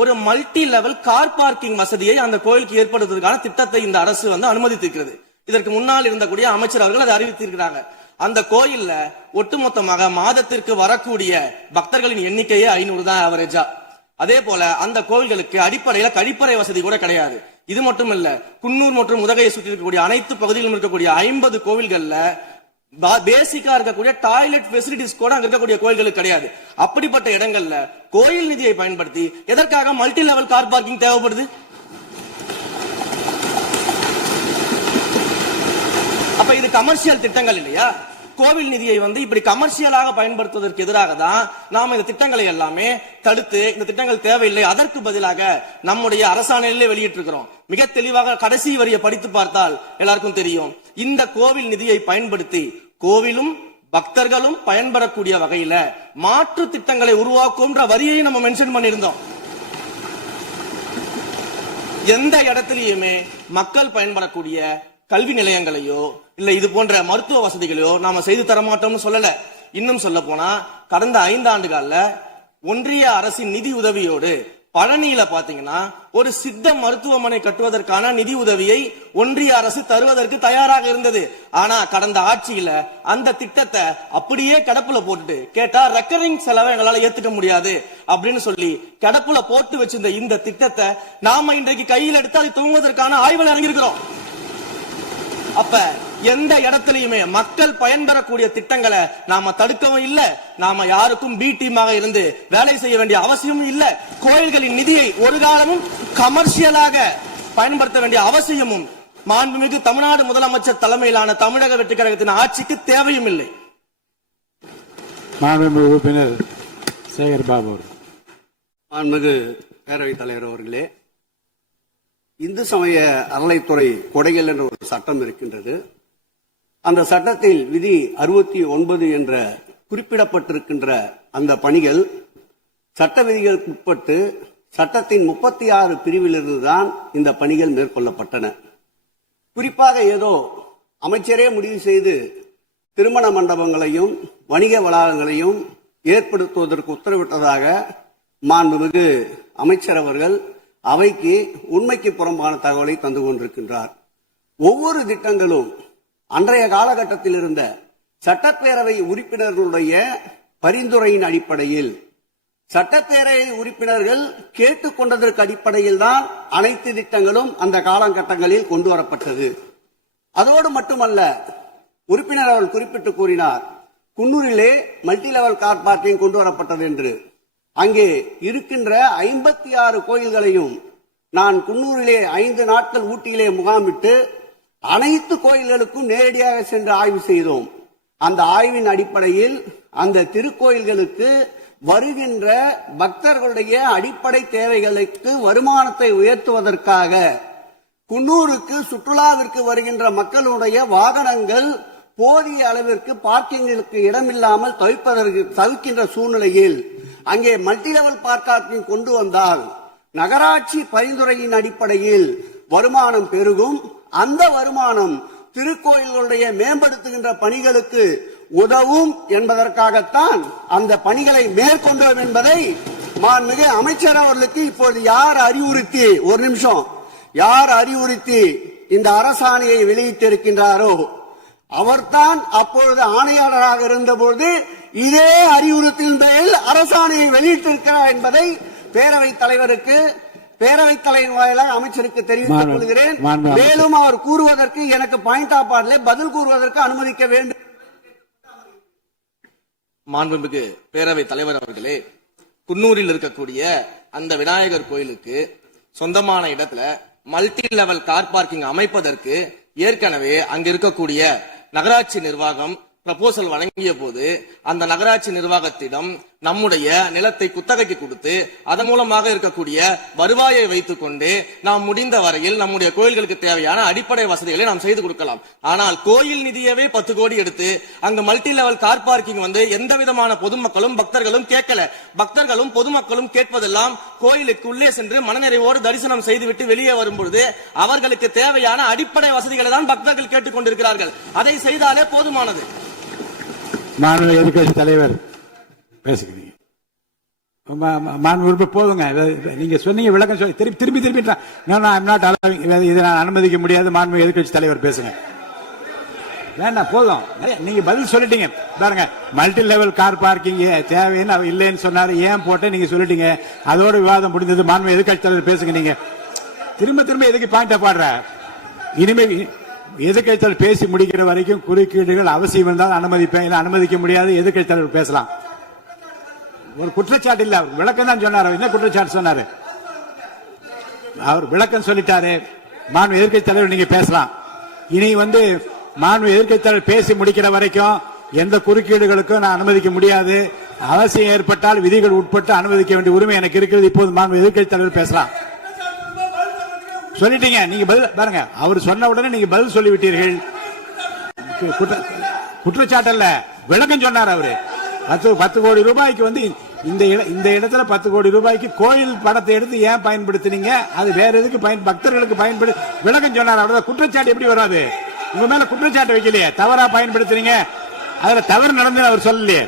ஒரு மல்டி லெவல் கார் பார்க்கிங் வசதியை அந்த கோயிலுக்கு ஏற்படுத்துவதற்கான திட்டத்தை இந்த அரசு அனுமதித்திருக்கிறது. இதற்கு முன்னால் இருந்தக்கூடிய அமைச்சர் அவர்கள் அதை அறிவித்திருக்கிறாங்க. அந்த கோயில்ல ஒட்டுமொத்தமாக மாதத்திற்கு வரக்கூடிய பக்தர்களின் எண்ணிக்கையே 500 தான் ஆவரேஜா. அதே போல அந்த கோவில்களுக்கு அடிப்படையில கழிப்பறை வசதி கூட கிடையாது. இது மட்டும் இல்ல, குன்னூர் மற்றும் உதகையை சுற்றி இருக்கக்கூடிய அனைத்து பகுதிகளிலும் இருக்கக்கூடிய 50 கோவில்கள்ல பேசிக்கா இருக்கக்கூடிய டாய்லெட் ஃபெசிலிட்டிஸ் கூட அங்க இருக்கக்கூடிய கோயில்களுக்கு கிடையாது. அப்படிப்பட்ட இடங்கள்ல கோயில் நிதியை பயன்படுத்தி எதற்காக மல்டி லெவல் கார் பார்க்கிங் தேவைப்படுது? அப்ப இது கமர்ஷியல் திட்டங்கள் இல்லையா? கோவில் நிதியை இப்படி கமர்ஷியலாக பயன்படுத்துவதற்கு எதிராக தான் நாம இந்த திட்டங்களை எல்லாமே தடுத்து, இந்த திட்டங்கள் தேவையில்லை, அதற்கு பதிலாக நம்முடைய அரசாணையிலே வெளியிட்டு இருக்கிறோம். மிக தெளிவாக கடைசி வரியை படித்து பார்த்தால் எல்லாருக்கும் தெரியும். இந்த கோவில் நிதியை பயன்படுத்தி கோவிலும் பக்தர்களும் பயன்பெறக்கூடிய வகையில மாற்று திட்டங்களை உருவாக்கும்ன்ற வரியை நம்ம மென்ஷன் பண்ணியிருந்தோம். எந்த இடத்திலேயுமே மக்கள் பயன்படக்கூடிய கல்வி நிலையங்களையோ இல்ல இது போன்ற மருத்துவ வசதிகளையோ நாம செய்து தர மாட்டோம்னு சொல்லல. இன்னும் சொல்ல போனா கடந்த 5 ஆண்டுகள்ல ஒன்றிய அரசின் நிதி உதவியோடு பழனியில பாத்தீங்கன்னா ஒரு சித்த மருத்துவமனை கட்டுவதற்கான நிதி உதவியை ஒன்றிய அரசு தருவதற்கு தயாராக இருந்தது. ஆனா கடந்த ஆட்சியில அந்த திட்டத்தை அப்படியே கிடப்புல போட்டுட்டு கேட்டா ரெக்கரிங் செலவை எங்களால ஏத்துக்க முடியாது அப்படின்னு சொல்லி கிடப்புல போட்டு வச்சிருந்த இந்த திட்டத்தை நாம இன்றைக்கு கையில் எடுத்து அதை துவங்குவதற்கான ஆய்வில் இறங்கியிருக்கிறோம். அப்ப எந்த இடத்திலையுமே மக்கள் பயன்பெறக்கூடிய திட்டங்களை நாம தடுக்கவும் இல்ல, நாம யாருக்கும் பி டீமாக இருந்து வேலை செய்ய வேண்டிய அவசியமும் இல்ல. கோயில்களின் நிதியை ஒரு காலமும் கமர்ஷியலாக பயன்படுத்த வேண்டிய அவசியமும் மாண்புமிகு தமிழ்நாடு முதலமைச்சர் தலைமையிலான தமிழக வெற்றி கழகத்தின் ஆட்சிக்கு தேவையும் இல்லை. மாண்புமிகு உறுப்பினர் சேகர் பாபு. மாண்புமிகு பேரவைத் தலைவர் அவர்களே, இந்து சமய அறநிலைத்துறை கொடைகள் என்ற ஒரு சட்டம் இருக்கின்றது. அந்த சட்டத்தில் விதி 69 என்ற குறிப்பிடப்பட்டிருக்கின்ற அந்த பணிகள் சட்ட விதிகளுக்கு உட்பட்டு சட்டத்தின் 36 பிரிவிலிருந்து தான் இந்த பணிகள் மேற்கொள்ளப்பட்டன. குறிப்பாக ஏதோ அமைச்சரே முடிவு செய்து திருமண மண்டபங்களையும் வணிக வளாகங்களையும் ஏற்படுத்துவதற்கு உத்தரவிட்டதாக மாண்புமிகு அமைச்சர் அவர்கள் அவைக்கு உண்மைக்கு புறம்பான தகவலை தந்து கொண்டிருக்கின்றார். ஒவ்வொரு திட்டங்களும் அன்றைய காலகட்டத்தில் இருந்த சட்டப்பேரவை உறுப்பினர்களுடைய பரிந்துரையின் அடிப்படையில், சட்டப்பேரவை உறுப்பினர்கள் கேட்டுக்கொண்டதற்கு அடிப்படையில் தான் அனைத்து திட்டங்களும் அந்த காலகட்டங்களில் கொண்டு வரப்பட்டது. அதோடு மட்டுமல்ல, உறுப்பினர் அவர்கள் குறிப்பிட்டு கூறினார், குன்னூரிலே மல்டி லெவல் கார் பார்க்கிங் கொண்டு வரப்பட்டது என்று. அங்கே இருக்கின்ற 56 கோயில்களையும் நான் குன்னூரிலே 5 நாட்கள் ஊட்டியிலே முகாமிட்டு அனைத்து கோயில்களுக்கும் நேரடியாக சென்று ஆய்வு செய்தோம். அந்த ஆய்வின் அடிப்படையில் அந்த திருக்கோயில்களுக்கு வருகின்ற பக்தர்களுடைய அடிப்படை தேவைகளுக்கு வருமானத்தை உயர்த்துவதற்காக குன்னூருக்கு சுற்றுலாவிற்கு வருகின்ற மக்களுடைய வாகனங்கள் போதிய அளவிற்கு பார்க்கிங்களுக்கு இடமில்லாமல் தவிர்க்கின்ற சூழ்நிலையில் அங்கே மல்டி லெவல் பார்க்கிங் கொண்டு வந்தால் நகராட்சி பரிந்துரையின் அடிப்படையில் வருமானம் பெருகும். அந்த வருமானம் திருக்கோயில்களுடைய மேம்படுத்துகின்ற பணிகளுக்கு உதவும் என்பதற்காகத்தான் அந்த பணிகளை மேற்கொண்டோம் என்பதை மாண்புமிகு அமைச்சர் அவர்களுக்கு இப்போது யார் அறிவுறுத்தி, ஒரு நிமிஷம், யார் அறிவுறுத்தி இந்த அரசாணையை வெளியிட்டிருக்கின்றாரோ அவர்தான் அப்பொழுது ஆணையாளராக இருந்தபோது இதே அறிவுறுத்தின் பேரில் அரசாணையை வெளியிட்டிருக்கிறார் என்பதை பேரவைத் தலைவருக்கு, பேரவைத் தலைவர் வாயிலாக அமைச்சருக்கு தெரிவித்துக் கொள்கிறேன். மேலும் அவர் கூறுவதற்கு எனக்கு பாயிண்ட் ஆஃப் ஆர்டர்ல பதில் கூறுவதற்கு அனுமதிக்க வேண்டும். மாண்புமிகு பேரவைத் தலைவர் அவர்களே, குன்னூரில் இருக்கக்கூடிய அந்த விநாயகர் கோயிலுக்கு சொந்தமான இடத்துல மல்டி லெவல் கார் பார்க்கிங் அமைப்பதற்கு ஏற்கனவே அங்க இருக்கக்கூடிய நகராட்சி நிர்வாகம் ப்ரப்போசல் வழங்கிய போது அந்த நகராட்சி நிர்வாகத்திடம் நம்முடைய நிலத்தை குத்தகைக்கு கொடுத்து அதன் மூலமாக இருக்கக்கூடிய வருவாயை வைத்துக் கொண்டு நாம் முடிந்த வரையில் நம்முடைய கோயில்களுக்கு தேவையான அடிப்படை வசதிகளை நாம் செய்து கொடுக்கலாம். ஆனால் கோயில் நிதியவே 10 கோடி எடுத்து அங்க மல்டி லெவல் கார் பார்க்கிங் எந்த விதமான பொதுமக்களும் பக்தர்களும் கேட்கல. பக்தர்களும் பொதுமக்களும் கேட்பதெல்லாம் கோயிலுக்கு உள்ளே சென்று மனநிறைவோடு தரிசனம் செய்துவிட்டு வெளியே வரும்பொழுது அவர்களுக்கு தேவையான அடிப்படை வசதிகளை தான் பக்தர்கள் கேட்டுக் கொண்டிருக்கிறார்கள். அதை செய்தாலே போதுமானது. மாநில எதிர்கட்சி தலைவர் பேசுகிறீங்க. போதுங்க, நீங்க சொன்னீங்க விளக்கம் சொல்லி திருப்பி இதை நான் அனுமதிக்க முடியாது. மாண்பு எதிர்கட்சி தலைவர் பேசுங்க. வேண்டாம், போதும், நீங்க பதில் சொல்லிட்டீங்க. பாருங்க, மல்டி லெவல் கார் பார்க்கிங் தேவைன்னு அவர் இல்லைன்னு சொன்னாரு, ஏன் போட்டு நீங்க சொல்லிட்டீங்க. அதோட விவாதம் முடிந்தது. மாண்பு எதிர்கட்சி தலைவர் பேசுங்க. நீங்க திரும்ப எதுக்கு பாயிண்ட் பாடுற? இனிமே எதிர்க்கட்சி தலைவர் பேசி முடிக்கிற வரைக்கும் குறுக்கீடுகள் அவசியம் இருந்தால் அனுமதிப்பேன், இல்லை அனுமதிக்க முடியாது. எதிர்க்கட்சி தலைவர் பேசலாம். ஒரு குற்றச்சாட்டு இல்ல, அவர் விளக்கம் தான் சொன்னார். என்ன குற்றச்சாட்டு சொன்னாரு? அவர் விளக்கம் சொல்லிட்டாரு. மாண்பு எதிர்க்கட்சி தலைவர் நீங்க பேசலாம். இனி மாண்பு எதிர்க்கட்சி தலைவர் பேசி முடிக்கிற வரைக்கும் எந்த குறுக்கீடுகளுக்கும் நான் அனுமதிக்க முடியாது. அவசியம் ஏற்பட்டால் விதிகள் உட்பட்டு அனுமதிக்க வேண்டிய உரிமை எனக்கு இருக்கிறது. இப்போது மாண்பு எதிர்க்கட்சி தலைவர் பேசலாம். சொல்லிட்டீங்க, நீங்க பதில் பாருங்க. அவர் சொன்ன உடனே நீங்க பதில் சொல்லிவிட்டீர்கள். குற்றச்சாட்டு அல்ல, விளக்கம் சொன்னார் அவரு. 10 கோடி ரூபாய்க்கு இந்த இடத்துல 10 கோடி ரூபாய்க்கு கோயில் படத்தை எடுத்து ஏன் பயன்படுத்தினீங்க, அது வேற எதுக்கு பக்தர்களுக்கு பயன்படு விளக்கம் சொன்னார். அவ்வளவுதான். குற்றச்சாட்டு எப்படி வராது? உங்க மேல குற்றச்சாட்டு வைக்கலையே, தவறா பயன்படுத்தினீங்க, அதுல தவறு நடந்து அவர் சொல்லலையே.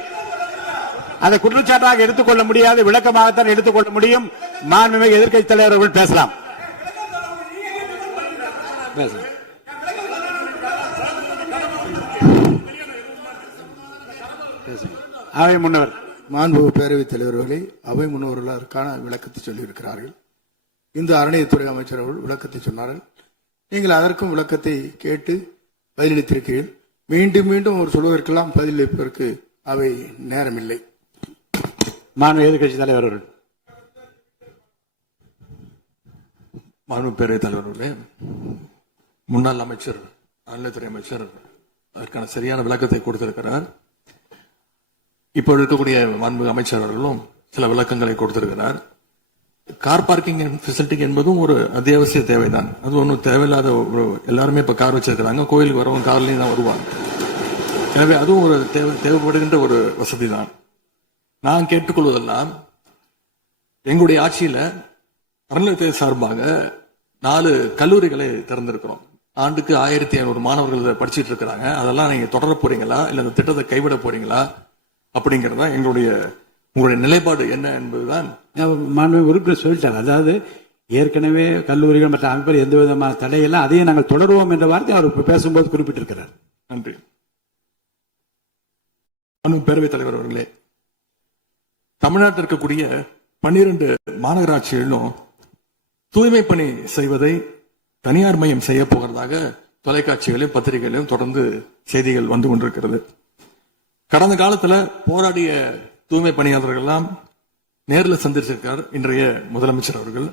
அதை குற்றச்சாட்டாக எடுத்துக்கொள்ள முடியாது, விளக்கமாகத்தான் எடுத்துக்கொள்ள முடியும். மாண்புமிகு எதிர்க்கட்சி தலைவர் அவர்கள் பேசலாம். அவை முன்னவர். மாண்பு பேரவைத் தலைவர்களை அவை முன்னவர்கள் அதற்கான விளக்கத்தை சொல்லியிருக்கிறார்கள். இந்த அறநிலையத்துறை அமைச்சர் அவர்கள் விளக்கத்தை சொன்னார்கள். நீங்கள் அதற்கும் விளக்கத்தை கேட்டு பதிலளித்திருக்கிறீர்கள். மீண்டும் மீண்டும் அவர் சொல்வதற்கெல்லாம் பதிலளிப்பதற்கு அவை நேரமில்லை. மாண்பு எதிர்க்கட்சி தலைவர் அவர்கள். மாண்பு பேரவைத் தலைவர்களே, முன்னாள் அமைச்சர் அறநிலையத்துறை அமைச்சர் அதற்கான சரியான விளக்கத்தை கொடுத்திருக்கிறார். இப்போ இருக்கக்கூடிய மாண்பு அமைச்சர் அவர்களும் சில விளக்கங்களை கொடுத்திருக்கிறார். கார் பார்க்கிங் ஃபெசிலிட்டி என்பதும் ஒரு அத்தியாவசிய தேவைதான். அது ஒன்றும் தேவையில்லாத எல்லாருமே இப்ப கார் வச்சிருக்கிறாங்க. கோயிலுக்கு வரவங்க கார்லயும் தான் வருவாங்க. எனவே அதுவும் ஒரு தேவைப்படுகின்ற ஒரு வசதி தான். நான் கேட்டுக்கொள்வதெல்லாம், எங்களுடைய ஆட்சியில அறநிலையத்துறை சார்பாக 4 கல்லூரிகளை திறந்திருக்கிறோம். ஆண்டுக்கு 1500 மாணவர்கள் படிச்சுட்டு இருக்கிறாங்க. அதெல்லாம் நீங்க தொடர போறீங்களா, இல்ல அந்த திட்டத்தை கைவிட போறீங்களா அப்படிங்கறதா உங்களுடைய நிலைப்பாடு என்ன என்பதுதான். மாண்புமிகு உறுப்பினர் சொல்லிட்டாங்க. அதாவது ஏற்கனவே கல்லூரிகள் மற்ற அமைப்பில் எந்த விதமான தடையெல்லாம் அதையும் நாங்கள் தொடருவோம் என்ற வார்த்தை அவர் பேசும்போது குறிப்பிட்டிருக்கிறார். நன்றி. பேரவைத் தலைவர் அவர்களே, தமிழ்நாட்டில் இருக்கக்கூடிய 12 மாநகராட்சிகளிலும் தூய்மை பணி செய்வதை தனியார் மயம் செய்ய போகிறதாக தொலைக்காட்சிகளையும் பத்திரிகைகளையும் தொடர்ந்து செய்திகள் வந்து கொண்டிருக்கிறது. கடந்த காலத்துல போராடிய தூய்மை பணியாளர்கள் எல்லாம் நேரில் சந்திச்சிருக்கார் இன்றைய முதலமைச்சர் அவர்கள்.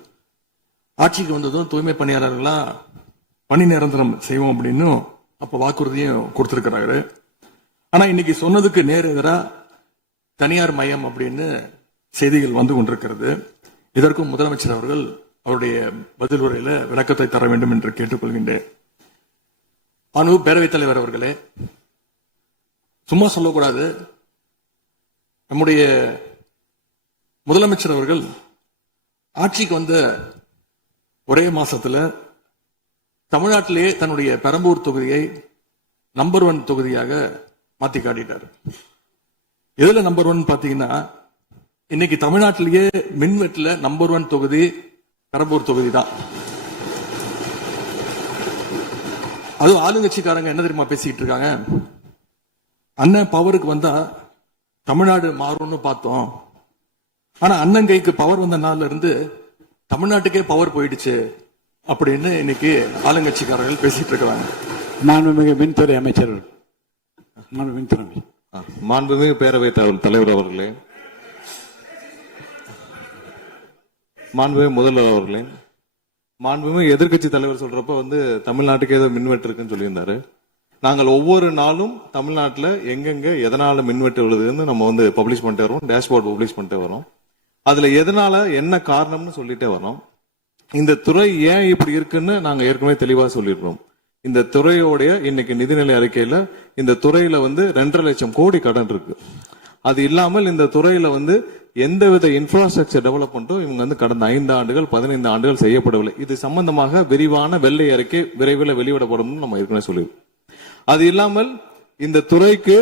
ஆட்சிக்கு வந்ததும் தூய்மை பணியாளர்களா பணி நிரந்தரம் செய்வோம் அப்படின்னு அப்ப வாக்குறுதியும் கொடுத்திருக்கிறாரு. ஆனா இன்னைக்கு சொன்னதுக்கு நேர் எதிராக தனியார் மயம் அப்படின்னு செய்திகள் வந்து கொண்டிருக்கிறது. இதற்கும் முதலமைச்சர் அவர்கள் அவருடைய பதில் உரையில விளக்கத்தை தர வேண்டும் என்று கேட்டுக்கொள்கின்றேன். பேரவைத் தலைவர் அவர்களே, சும்மா சொல்லக்கூடாது. நம்முடைய முதலமைச்சர் அவர்கள் ஆட்சிக்கு வந்த ஒரே மாசத்துல தமிழ்நாட்டிலேயே தன்னுடைய பெரம்பூர் தொகுதியை நம்பர் 1 தொகுதியாக மாத்தி காட்டிட்டார். எதுல நம்பர் 1 பாத்தீங்கன்னா, இன்னைக்கு தமிழ்நாட்டிலேயே மின்வெட்டுல நம்பர் 1 தொகுதி பெரம்பூர் தொகுதி தான். அதுவும் ஆளுங்கட்சிக்காரங்க என்ன தெரியுமா பேசிட்டு இருக்காங்க, அண்ணன் பவருக்கு வந்தா தமிழ்நாடு மாறும்னு பார்த்தோம். ஆனா அண்ணன் கைக்கு பவர் வந்த நாள்ல இருந்து தமிழ்நாட்டுக்கே பவர் போயிடுச்சு அப்படின்னு இன்னைக்கு ஆளுங்கட்சிக்காரர்கள் பேசிட்டு இருக்கிறாங்க. மாண்புமிகு மின்துறை அமைச்சர். மாண்புமிகு பேரவைத் தலைவர் அவர்களே, மாண்புமிகு முதல்வர் அவர்களே, மாண்புமிகு எதிர்க்கட்சி தலைவர் சொல்றப்ப தமிழ்நாட்டுக்கு ஏதோ மின்வெட்டு இருக்குன்னு சொல்லியிருந்தாரு. நாங்கள் ஒவ்வொரு நாளும் தமிழ்நாட்டில் எங்கெங்க எதனால மின்வெட்டு விழுதுன்னு நம்ம பப்ளிஷ் பண்ணிட்டே வரோம். டேஷ்போர்ட் பப்ளிஷ் பண்ணிட்டே வரோம். அதுல எதனால என்ன காரணம்னு சொல்லிட்டே வரோம். இந்த துறை ஏன் இப்படி இருக்குன்னு நாங்க ஏற்கனவே தெளிவா சொல்லிடுறோம். இந்த துறையோடைய இன்னைக்கு நிதிநிலை அறிக்கையில இந்த துறையில 2.5 லட்சம் கோடி கடன் இருக்கு. அது இல்லாமல் இந்த துறையில எந்தவித இன்ஃப்ராஸ்ட்ரக்சர் டெவலப்மெண்ட்டும் இவங்க கடந்த 5 ஆண்டுகள் 15 ஆண்டுகள் செய்யப்படவில்லை. இது சம்பந்தமாக விரிவான வெள்ளை அறிக்கை விரைவில் வெளியிடப்படும் நம்ம ஏற்கனவே சொல்லிடுறோம். அது இல்லாமல் இந்த துறைக்கு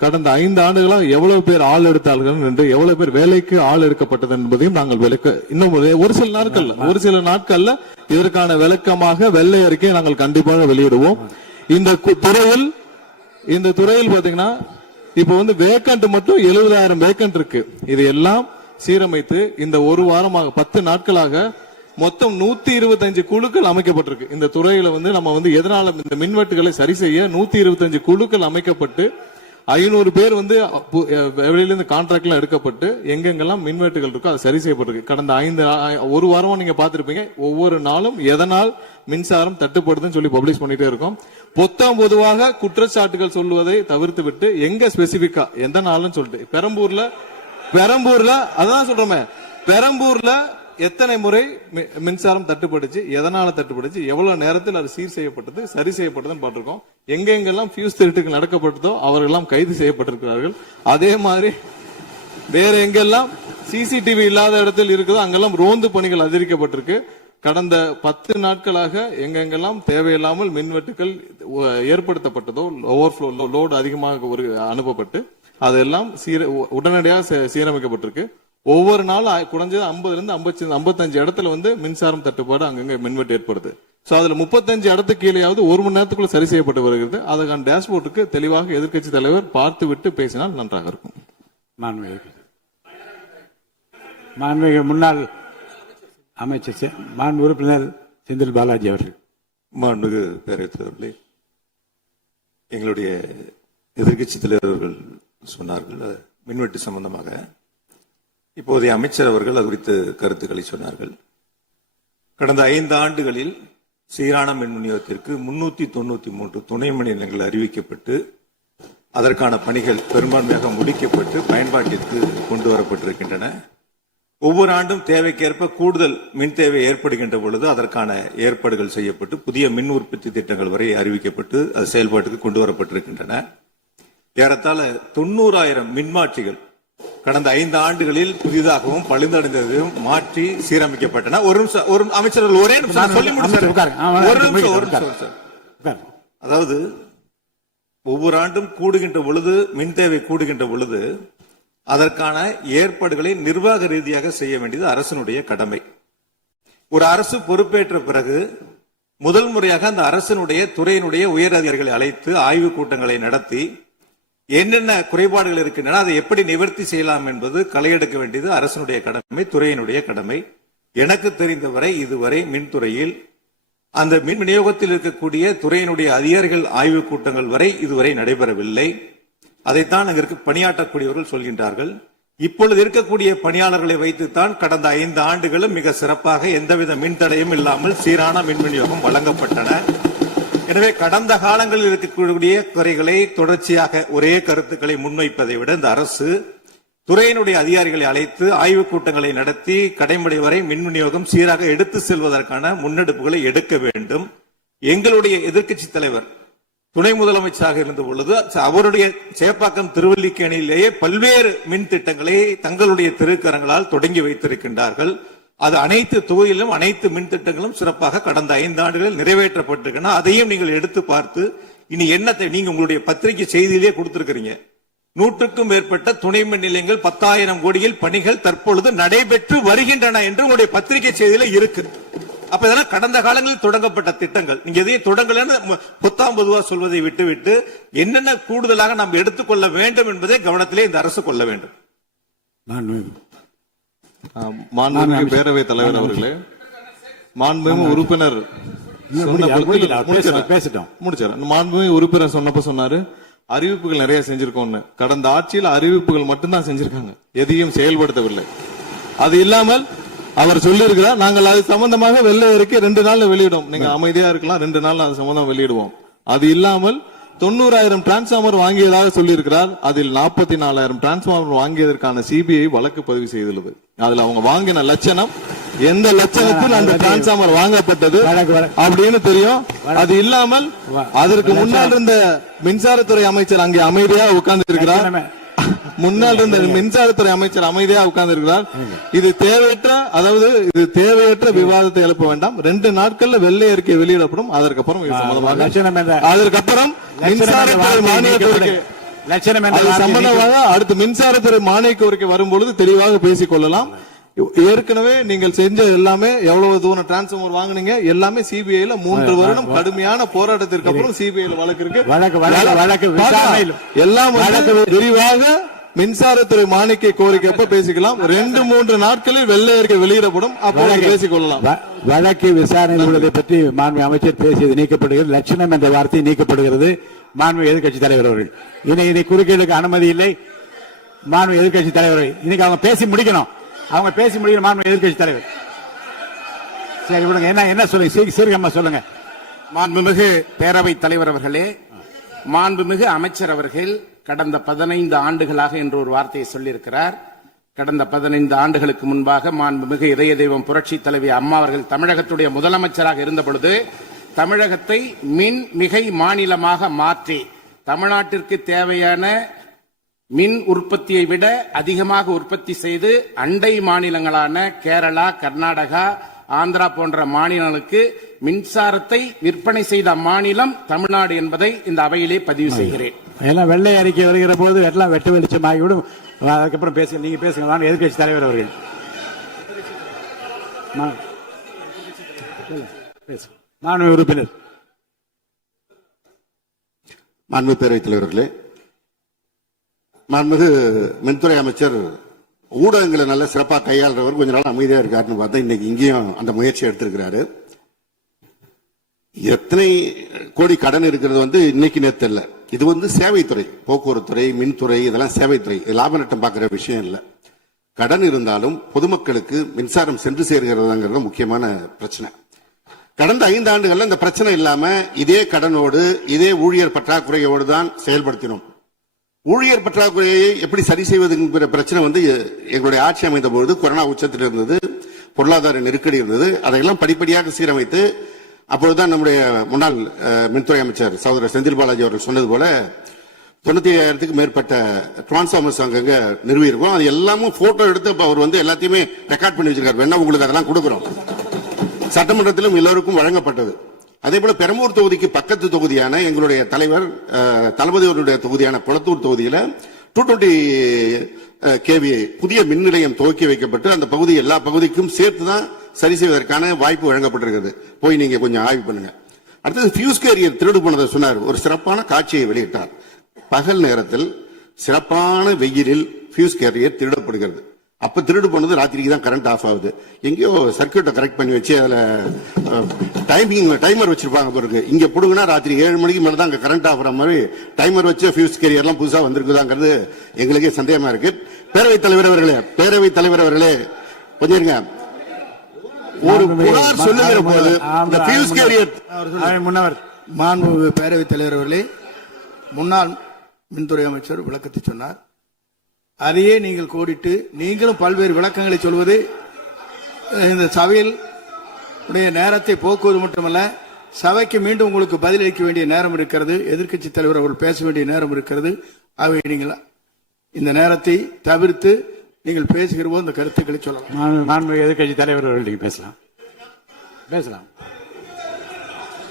கடந்த 5 ஆண்டுகளா எவ்வளவு பேர் ஆள் எடுத்தார்கள் என்று, எவ்வளவு பேர் வேலைக்கு ஆள் எடுக்கப்பட்டது என்பதையும் நாங்கள் விளக்க இன்னும் ஒரு சில நாட்கள்ல இதற்கான விளக்கமாக வெள்ளை அறிக்கையை நாங்கள் கண்டிப்பாக வெளியிடுவோம். இந்த துறையில் பாத்தீங்கன்னா இப்ப வேக்கண்ட் மட்டும் 70,000 வேக்கண்ட் இருக்கு. இது எல்லாம் சீரமைத்து இந்த ஒரு வாரமாக 10 நாட்களாக மொத்தம் 125 குழுக்கள் அமைக்கப்பட்டிருக்கு. இந்த துறையில வந்து நம்ம வந்து எதனால இந்த மின்வெட்டுகளை சரி செய்ய 125 குழுக்கள் அமைக்கப்பட்டு 500 பேர் வந்து வெளியிலிருந்து கான்ட்ராக்ட் எல்லாம் எடுக்கப்பட்டு எங்கெங்கெல்லாம் மின்வெட்டுகள் இருக்கோ அது சரி செய்யப்பட்டிருக்கு. கடந்த ஒரு வாரமா நீங்க பாத்திருப்பீங்க, ஒவ்வொரு நாளும் எதனால் மின்சாரம் தட்டுப்படுதுன்னு சொல்லி பப்ளிஷ் பண்ணிட்டே இருக்கோம். பொதுவாக குற்றச்சாட்டுகள் சொல்லுவதை தவிர்த்து விட்டு எங்க ஸ்பெசிபிக்கா எந்த நாள்னு சொல்லிட்டு பெரம்பூர்ல அதான் சொல்றோமே, பெரம்பூர்ல எத்தனை முறை மின்சாரம் தட்டுப்படுச்சு, எதனால தட்டுப்படுச்சு, எவ்வளவு நேரத்தில் அது சீர் செய்யப்பட்டது, சரி செய்யப்பட்டதுன்னு பார்த்திருக்கோம். எங்கெங்கெல்லாம் ஃபியூஸ் திருட்டுக்கு நடக்கப்பட்டதோ அவர்களெல்லாம் கைது செய்யப்பட்டிருக்கிறார்கள். அதே மாதிரி வேற எங்கெல்லாம் சிசிடிவி இல்லாத இடத்தில் இருக்குதோ அங்கெல்லாம் ரோந்து பணிகள் அதிகரிக்கப்பட்டிருக்கு. கடந்த 10 நாட்களாக எங்கெங்கெல்லாம் தேவையில்லாமல் மின்வெட்டுகள் ஏற்படுத்தப்பட்டதோ, ஓவர்ஃப்ளோ லோடு அதிகமாக அனுப்பப்பட்டு அதெல்லாம் உடனடியாக சீரமைக்கப்பட்டிருக்கு. ஒவ்வொரு நாளும் குறைஞ்சது 50 இருந்து 55 இடத்துல வந்து மின்சாரம் தட்டுப்பாடு அங்கங்க மின்வெட்டு ஏற்படுது. சோ அதுல 35 இடத்துக்கு கீழேயாவது 1 மணி நேரத்துக்குள்ள சரி செய்யப்பட்டு வருகிறது. அதுக்கான டேஷ்போர்டுக்கு தெளிவாக எதிர்க்கட்சி தலைவர் பார்த்து விட்டு பேசினால் நன்றாக இருக்கும். மாண்புமிகு முன்னாள் அமைச்சர் மாண்பு உறுப்பினர் செந்தில் பாலாஜி அவர்கள். மாண்புமிகு பேரவைத் தலைவர்களே, எங்களுடைய எதிர்க்கட்சி தலைவர்கள் சொன்னார்கள் மின்வெட்டு சம்பந்தமாக. இப்போதைய அமைச்சர் அவர்கள் அது குறித்து கருத்துக்களை சொன்னார்கள். கடந்த 5 ஆண்டுகளில் சீரான மின் விநியோகத்திற்கு 393 துணை மின் நிலையங்கள் அறிவிக்கப்பட்டு அதற்கான பணிகள் பெரும்பான்மையாக முடிக்கப்பட்டு பயன்பாட்டிற்கு கொண்டு வரப்பட்டிருக்கின்றன. ஒவ்வொரு ஆண்டும் தேவைக்கேற்ப கூடுதல் மின் தேவை ஏற்படுகின்ற பொழுது அதற்கான ஏற்பாடுகள் செய்யப்பட்டு புதிய மின் உற்பத்தி திட்டங்கள் வரை அறிவிக்கப்பட்டு அது செயல்பாட்டுக்கு கொண்டு வரப்பட்டிருக்கின்றன. ஏறத்தாழ 90,000 மின்மாற்றிகள் கடந்த 5 ஆண்டுகளில் புதிதாகவும் பழுந்தடைந்ததையும் மாற்றி சீரமைக்கப்பட்டன. ஒரு அமைச்சர்கள் ஒரே நிமிஷம் சொல்லி முடிச்சார். அதாவது ஒவ்வொரு ஆண்டும் கூடுகின்ற பொழுது மின் தேவை கூடுகின்ற பொழுது அதற்கான ஏற்பாடுகளை நிர்வாக ரீதியாக செய்ய வேண்டியது அரசினுடைய கடமை. ஒரு அரசு பொறுப்பேற்ற பிறகு முதல் முறையாக அந்த அரசினுடைய துறையினுடைய உயர் அதிகாரிகளை அழைத்து ஆய்வு கூட்டங்களை நடத்தி என்னென்ன குறைபாடுகள் இருக்கின்றன அதை எப்படி நிவர்த்தி செய்யலாம் என்பது களையெடுக்க வேண்டியது அரசினுடைய கடமை, துறையினுடைய கடமை. எனக்கு தெரிந்தவரை இதுவரை மின்துறையில் அந்த மின் விநியோகத்தில் இருக்கக்கூடிய துறையினுடைய அதிகாரிகள் ஆய்வு கூட்டங்கள் வரை இதுவரை நடைபெறவில்லை. அதைத்தான் அங்கிருக்கு பணியாற்றக்கூடியவர்கள் சொல்கின்றார்கள். இப்பொழுது இருக்கக்கூடிய பணியாளர்களை வைத்துத்தான் கடந்த 5 ஆண்டுகளும் மிக சிறப்பாக எந்தவித மின் தடையும் இல்லாமல் சீரான மின் விநியோகம் வழங்கப்பட்டன. எனவே கடந்த காலங்களில் இருக்கக்கூடிய குறைகளை தொடர்ச்சியாக ஒரே கருத்துக்களை முன்வைப்பதை விட இந்த அரசு துறையினுடைய அதிகாரிகளை அழைத்து ஆய்வுக் கூட்டங்களை நடத்தி கடைமுறை வரை மின் விநியோகம் சீராக எடுத்து செல்வதற்கான முன்னெடுப்புகளை எடுக்க வேண்டும். எங்களுடைய எதிர்க்கட்சி தலைவர் துணை முதலமைச்சராக இருந்த பொழுது அவருடைய சேப்பாக்கம் திருவல்லிக்கேணியிலேயே பல்வேறு மின் திட்டங்களை தங்களுடைய திருக்கரங்களால் தொடங்கி வைத்திருக்கின்றார்கள். அது அனைத்து தொகுதியிலும் அனைத்து மின் திட்டங்களும் சிறப்பாக கடந்த 5 ஆண்டுகளில் நிறைவேற்றப்பட்டிருக்கின்றன. அதையும் நீங்கள் எடுத்து பார்த்து இனி என்னத்தை நீங்க உங்களுடைய பத்திரிகை செய்தியிலேயே கொடுத்திருக்கிறீங்க. 100க்கும் மேற்பட்ட துணை மின் நிலையங்கள் 10,000 கோடியில் பணிகள் தற்பொழுது நடைபெற்று வருகின்றன என்று உங்களுடைய பத்திரிகை செய்தியில இருக்கு. அப்ப இதெல்லாம் கடந்த காலங்களில் தொடங்கப்பட்ட திட்டங்கள். நீங்க எதையும் தொடங்கலன்னு பொத்தாம் பொதுவா சொல்வதை விட்டுவிட்டு என்னென்ன கூடுதலாக நாம் எடுத்துக்கொள்ள வேண்டும் என்பதை கவனத்திலே இந்த அரசு கொள்ள வேண்டும். மாண்புமிகு பேரவைத் தலைவர் அவர்களே, மாண்புமிகு உறுப்பினர் மாண்புமிகு உறுப்பினர் சொன்னப்ப சொன்னாரு அறிவிப்புகள் நிறைய செஞ்சிருக்கோம்னு. கடந்த ஆட்சியில் அறிவிப்புகள் மட்டும்தான் செஞ்சிருக்காங்க, எதையும் செயல்படுத்தவில்லை. அது இல்லாமல் அவர் சொல்லியிருக்கிறார் நாங்கள் அது சம்பந்தமாக வெள்ளை அறிக்கை 2 நாள்ல வெளியிடும், நீங்க அமைதியா இருக்கலாம், 2 நாள்ல அது சம்பந்தம் வெளியிடுவோம். அது இல்லாமல் 90,000 டிரான்ஸ்பார்மர் வாங்கியதாக சொல்லியிருக்கிறார். அதில் 44,000 டிரான்ஸ்பார்மர் வாங்கியதற்கான சிபிஐ வழக்கு பதிவு செய்துள்ளது. அதுல அவங்க வாங்கின லட்சணம், எந்த லட்சணத்தில் அந்த டிரான்ஸ்பார்மர் வாங்கப்பட்டது அப்படின்னு தெரியும். அது இல்லாமல் அதற்கு முன்னால் இருந்த மின்சாரத்துறை அமைச்சர் அங்கே அமைதியா உட்கார்ந்து இருக்கிறார். முன்னால் இருந்த மின்சாரத்துறை அமைச்சர் அமைதியா உட்கார்ந்து இருக்கிறார். இது தேவையற்ற விவாதத்தை எழுப்ப வேண்டாம். 2 நாட்கள்ல வெள்ளை அறிக்கை வெளியிடப்படும். அதற்கப்புறம் மின்சாரத்துறை மானிய கோரிக்கை சம்பந்தமாக அடுத்து மின்சாரத்துறை மானிய கோரிக்கை வரும்பொழுது தெளிவாக பேசிக் கொள்ளலாம். ஏற்கனவே நீங்கள் செஞ்ச எல்லாமே எவ்வளவு தூரம் டிரான்ஸ்பார்மர் வாங்குனீங்க எல்லாமே சிபிஐல 3 வருடம் கடுமையான போராட்டத்திற்கு அப்புறம் சிபிஐல வழக்கு இருக்கு. எல்லாம் விரிவாக மின்சாரத்துறை மானிய கோரிக்கை எப்ப பேசிக்கலாம். 2-3 நாட்களில் வெள்ளை அறிக்கை வெளியிடப்படும், அப்போ பேசிக்கொள்ளலாம். வழக்கு விசாரணை உள்ளதை பற்றி மாண்பு அமைச்சர் பேசியது நீக்கப்படுகிறது. லட்சணம் என்ற வார்த்தை நீக்கப்படுகிறது. மாண்பு எதிர்க்கட்சி தலைவர் அவர்கள் இனி குறுக்கீடுக்கு அனுமதி இல்லை. மாண்பு எதிர்க்கட்சி தலைவர் இன்னைக்கு அவங்க பேசி முடிக்கணும். மாண்பு எதிர்க்கட்சி தலைவர் சரி விடுங்க. என்ன சொல்லுங்க, சீக்கிரமா சொல்லுங்க. மாண்புமிகு பேரவைத் தலைவர் அவர்களே, மாண்புமிகு அமைச்சர் அவர்கள் கடந்த 15 ஆண்டுகளாக என்று ஒரு வார்த்தையை சொல்லியிருக்கிறார். கடந்த 15 ஆண்டுகளுக்கு முன்பாக மாண்புமிகு இதய தெய்வம் புரட்சி தலைவி அம்மா அவர்கள் தமிழகத்துடைய முதலமைச்சராக இருந்த பொழுது தமிழகத்தை மின் மிகை மாநிலமாக மாற்றி தமிழ்நாட்டிற்கு தேவையான மின் உற்பத்தியை விட அதிகமாக உற்பத்தி செய்து அண்டை மாநிலங்களான கேரளா, கர்நாடகா, ஆந்திரா போன்ற மாநிலங்களுக்கு மின்சாரத்தை விற்பனை செய்த மாநிலம் தமிழ்நாடு என்பதை இந்த அவையிலே பதிவு செய்கிறேன். எல்லாம் வெள்ளை அறிக்கை வருகிற போது எல்லாம் வெட்ட வெளிச்சமாகிவிடும். அதுக்கப்புறம் பேசுங்க, நீங்க பேசுங்க. எதிர்க்கட்சி தலைவர் அவர்கள் மாண்பு உறுப்பினர். மாண்பு பேரவைத் தலைவர்களே, மாண்புமிகு மின்துறை அமைச்சர் ஊடகங்களை நல்ல சிறப்பாக கையாளுறவர். கொஞ்ச நாள் அமைதியா இருக்காருன்னு பார்த்தா இன்னைக்கு இங்கேயும் அந்த முயற்சி எடுத்திருக்கிறாரு. எத்தனை கோடி கடன் இருக்கிறது இன்னைக்கு நேத்து இல்ல. இது சேவைத்துறை, போக்குவரத்துறை, மின்துறை, இதெல்லாம் சேவைத்துறை. லாப நட்டம் பார்க்கிற விஷயம் இல்ல. கடன் இருந்தாலும் பொதுமக்களுக்கு மின்சாரம் சென்று சேர்கிறதாங்கிறது முக்கியமான பிரச்சனை. கடந்த 5 ஆண்டுகள்ல இந்த பிரச்சனை இல்லாம இதே கடனோடு இதே ஊழியர் பற்றாக்குறையோடு தான் செயல்படுத்தினோம். ஊழியர் பற்றாக்குறையை எப்படி சரி செய்வதுங்கிற பிரச்சனை எங்களுடைய ஆட்சி அமைந்த பொழுது கொரோனா உச்சத்தில் இருந்தது, பொருளாதார நெருக்கடி இருந்தது. அதையெல்லாம் படிப்படியாக சீரமைத்து அப்பொழுதுதான் நம்முடைய முன்னாள் மின்துறை அமைச்சர் சகோதரர் செந்தில் பாலாஜி அவர்கள் சொன்னது போல 95,000க்கு மேற்பட்ட டிரான்ஸ்பார்மர்ஸ் அங்கங்க நிறுவி இருக்கும். அது எல்லாமும் போட்டோ எடுத்து அவர் எல்லாத்தையுமே ரெக்கார்ட் பண்ணி வச்சிருக்காரு. வேணா உங்களுக்கு அதெல்லாம் கொடுக்கிறோம். சட்டமன்றத்திலும் எல்லோருக்கும் வழங்கப்பட்டது. அதே போல பெரம்பூர் தொகுதிக்கு பக்கத்து தொகுதியான எங்களுடைய தலைவர் தளபதி அவருடைய தொகுதியான குளத்தூர் தொகுதியில 220 kV புதிய மின் நிலையம் துவக்கி வைக்கப்பட்டு அந்த பகுதி எல்லா பகுதிக்கும் சேர்த்துதான் சரி செய்வதற்கான வாய்ப்பு வழங்கப்பட்டிருக்கிறது. போய் நீங்க கொஞ்சம் ஆய்வு பண்ணுங்க. அடுத்தது ஃபியூஸ் கேரியர் திருடு போனதை சொன்னார். ஒரு சிறப்பான காட்சியை வெளியிட்டார். பகல் நேரத்தில் சிறப்பான வெயிலில் ஃபியூஸ் கேரியர் திருடப்படுகிறது. அப்ப திருடு போனது ராத்திரிக்கு தான் கரண்ட் ஆஃப் ஆகுது. எங்கேயோ சர்க்கியூட்டை கரெக்ட் பண்ணி வச்சு அதுல டைமர் வச்சிருப்பாங்க பிறகு. இங்க புடுங்கினா ராத்திரி 7 மணிக்கு மேல தான் அங்க கரண்ட் ஆஃப் ஆகிற மாதிரி டைமர் வச்சு ஃபியூஸ் கேரியர் எல்லாம் புதுசா வந்திருக்குதாங்கிறது எங்களுக்கே சந்தேகமா இருக்கு. பேரவைத் தலைவர் அவர்களே கொஞ்சம் இருங்க. ஒரு புகார் சொல்லுகிற போது இந்த ஃபியூஸ் கேரியர் முன்னவர் மாண்பு பேரவைத் தலைவர் அவர்களே, முன்னாள் மின்துறை அமைச்சர் விளக்கத்தை சொன்னார். அதையே நீங்கள் கோடிட்டு நீங்களும் பல்வேறு விளக்கங்களை சொல்வது இந்த சபையில் உடைய நேரத்தை போக்குவது மட்டுமல்ல, சபைக்கு மீண்டும் உங்களுக்கு பதிலளிக்க வேண்டிய நேரம் இருக்கிறது. எதிர்க்கட்சி தலைவர் அவர்கள் பேச வேண்டிய நேரம் இருக்கிறது. ஆகவே நீங்கள் இந்த நேரத்தை தவிர்த்து நீங்கள் பேசுகிற போது இந்த கருத்துக்களை சொல்லலாம். எதிர்க்கட்சி தலைவர் அவர்கள் நீங்க பேசலாம்.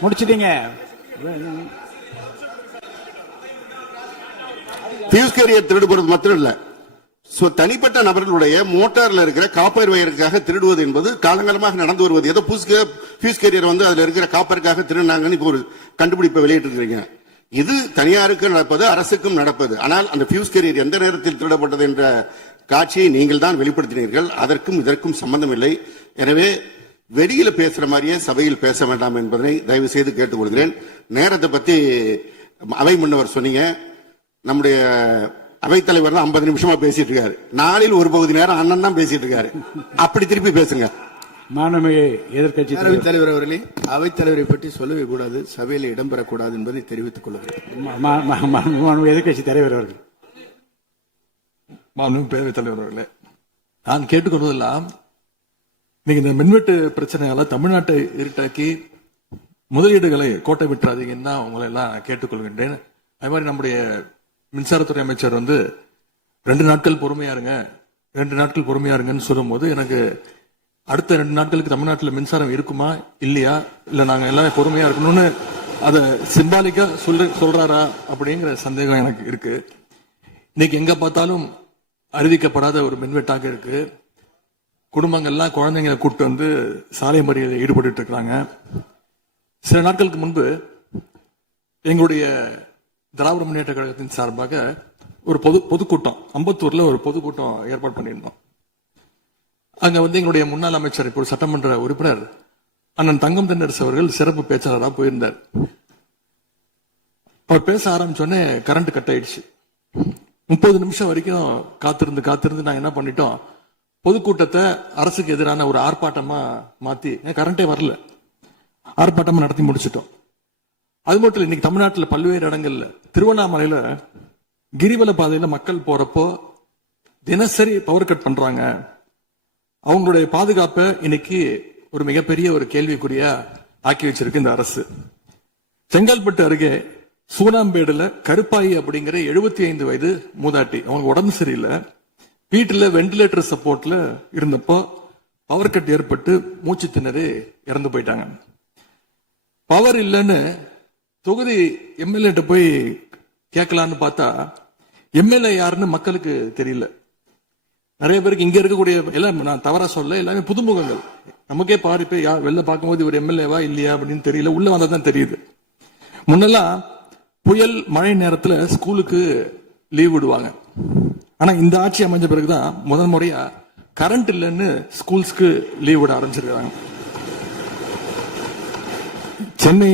முடிச்சிட்டீங்க. ஃபியூஸ் கேரியர் திருடு போறது மாத்திரம் இல்ல, தனிப்பட்ட நபர்களுடைய மோட்டார்ல இருக்கிற காப்பர் வயருக்காக திருடுவது என்பது காலங்காலமாக நடந்து வருவது. ஏதோ ஃபியூஸ் கேரியர் அதுல இருக்கிற காப்பருக்காக திருடினாங்கன்னு இப்போ ஒரு கண்டுபிடிப்பை வெளியிட்டு இருக்கீங்க. இது தனியாருக்கு நடப்பது, அரசுக்கும் நடப்பது. ஆனால் அந்த ஃபியூஸ் கேரியர் எந்த நேரத்தில் திருடப்பட்டது என்ற காட்சியை நீங்கள் தான் வெளிப்படுத்தினீர்கள். அதற்கும் இதற்கும் சம்பந்தம் இல்லை. எனவே வெளியில பேசுற மாதிரியே சபையில் பேச வேண்டாம் என்பதை தயவு செய்து கேட்டுக்கொள்கிறேன். நேரத்தை பத்தி அவை முன்னவர் சொன்னீங்க. நம்முடைய அவைத்தலைவர் தான் 50 நிமிஷமா பேசிட்டு இருக்காரு. நாளில் ஒரு பகுதி நேரம் அண்ணன் தான் பேசிட்டு இருக்காரு. அப்படி திருப்பி பேசுங்க. எதிர்க்கட்சி தலைவர் அவர்களே, அவைத்தலைவரை பற்றி சொல்லவே கூடாது, சபையில் இடம்பெறக்கூடாது என்பதை தெரிவித்துக் கொள்கிறேன். எதிர்க்கட்சி தலைவர் அவர்கள். பேரவைத் தலைவர் அவர்களே, நான் கேட்டுக்கொள்வதெல்லாம் நீங்க இந்த மின்வெட்டு பிரச்சனையால தமிழ்நாட்டை இருட்டாக்கி முதலீடுகளை கோட்டை விட்டுறாதீங்கன்னா உங்களை எல்லாம் கேட்டுக்கொள்கின்றேன். அதே மாதிரி நம்முடைய மின்சாரத்துறை அமைச்சர் 2 நாட்கள் பொறுமையா இருங்கன்னு சொல்லும் போது எனக்கு அடுத்த 2 நாட்களுக்கு தமிழ்நாட்டில் மின்சாரம் இருக்குமா இல்லையா, இல்ல நாங்க எல்லாம் பொறுமையா இருக்கணும்னு அதை சிம்பாலிக்கா சொல்றாரா அப்படிங்கிற சந்தேகம் எனக்கு இருக்கு. இன்னைக்கு எங்க பார்த்தாலும் அறிவிக்கப்படாத ஒரு மின்வெட்டாக இருக்கு. குடும்பங்கள்லாம் குழந்தைங்களை கூப்பிட்டு சாலை மறியலில் ஈடுபட்டு இருக்காங்க. சில நாட்களுக்கு முன்பு எங்களுடைய திராவிட முன்னேற்ற கழகத்தின் சார்பாக ஒரு பொதுக்கூட்டம் அம்பத்தூர்ல ஒரு பொதுக்கூட்டம் ஏற்பாடு பண்ணியிருந்தோம். அங்க வந்து எங்களுடைய முன்னாள் அமைச்சர், இப்போ சட்டமன்ற உறுப்பினர் அண்ணன் தங்கம் தென்னரசு அவர்கள் சிறப்பு பேச்சாளராக போயிருந்தார். அவர் பேச ஆரம்பிச்சோடனே கரண்ட் கட் ஆயிடுச்சு. 30 நிமிஷம் வரைக்கும் காத்திருந்து நாங்க என்ன பண்ணிட்டோம், பொதுக்கூட்டத்தை அரசுக்கு எதிரான ஒரு ஆர்ப்பாட்டமா மாத்தி, கரண்டே வரல, ஆர்ப்பாட்டமா நடத்தி முடிச்சிட்டோம். அது மட்டும் இல்லை, இன்னைக்கு தமிழ்நாட்டில் பல்வேறு இடங்கள்ல, திருவண்ணாமலையில கிரிவல பாதையில மக்கள் போறப்போ தினசரி பவர் கட் பண்றாங்க. அவங்களுடைய பாதுகாப்பை இன்னைக்கு ஒரு மிகப்பெரிய ஒரு கேள்விக்குறியா ஆக்கி வச்சிருக்கு இந்த அரசு. செங்கல்பட்டு அருகே சூனாம்பேடுல கருப்பாயி அப்படிங்கிற 75 வயது மூதாட்டி, அவங்க உடம்பு சரியில்லை, வீட்டுல வெண்டிலேட்டர் சப்போர்ட்ல இருந்தப்போ பவர் கட் ஏற்பட்டு மூச்சு திணறி இறந்து போயிட்டாங்க. பவர் இல்லைன்னு தொகுதி எம்எல்ஏ போய் கேட்கலான்னு பார்த்தா எம்எல்ஏ யாருன்னு மக்களுக்கு தெரியல. நிறைய பேருக்கு இங்க இருக்கக்கூடிய எல்லாம், நான் தவறா சொல்ல, எல்லாமே புதுமுகங்கள். நமக்கே பாரிப்பே வெளில பார்க்கும்போது ஒரு எம்எல்ஏவா இல்லையா அப்படின்னு தெரியல, உள்ள வந்தாதான் தெரியுது. முன்னெல்லாம் புயல் மழை நேரத்துல ஸ்கூலுக்கு லீவ் விடுவாங்க. ஆனா இந்த ஆட்சி அமைஞ்ச பிறகுதான் முதல் முறையா கரண்ட் இல்லைன்னு ஸ்கூல்ஸ்க்கு லீவ் விட ஆரம்பிச்சிருக்காங்க. சென்னை,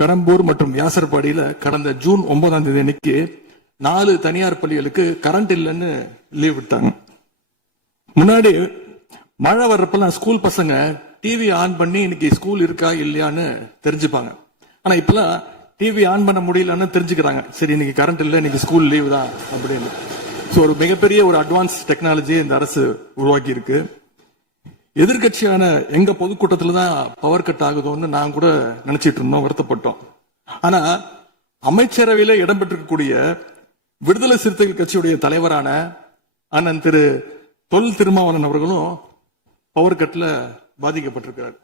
பெரம்பூர் மற்றும் வியாசர்பாடியில கடந்த ஜூன் 9ஆம் தேதி அன்னைக்கு 4 தனியார் பள்ளிகளுக்கு கரண்ட் இல்லைன்னு லீவ் விட்டாங்க. முன்னாடி மழை வர்றப்பெல்லாம் ஸ்கூல் பசங்க டிவி ஆன் பண்ணி இன்னைக்கு ஸ்கூல் இருக்கா இல்லையான்னு தெரிஞ்சுப்பாங்க. ஆனா இப்பெல்லாம் டிவி ஆன் பண்ண முடியலன்னு தெரிஞ்சுக்கிறாங்க, சரி இன்னைக்கு கரண்ட் இல்லை, இன்னைக்கு ஸ்கூல் லீவ் தான் அப்படின்னு. ஸோ ஒரு மிகப்பெரிய ஒரு அட்வான்ஸ் டெக்னாலஜியை இந்த அரசு உருவாக்கி இருக்கு. எதிர்கட்சியான எங்க பொதுக்கூட்டத்துல தான் பவர் கட் ஆகுதோன்னு நான் கூட நினைச்சிட்டு இருந்தோம், வருத்தப்பட்டோம். ஆனா அமைச்சரவையில இடம்பெற்றிருக்கக்கூடிய விடுதலை சிறுத்தைகள் கட்சியுடைய தலைவரான அண்ணன் திரு தொல் திருமாவளவன் அவர்களும் பவர் கட்ல பாதிக்கப்பட்டிருக்கிறார்.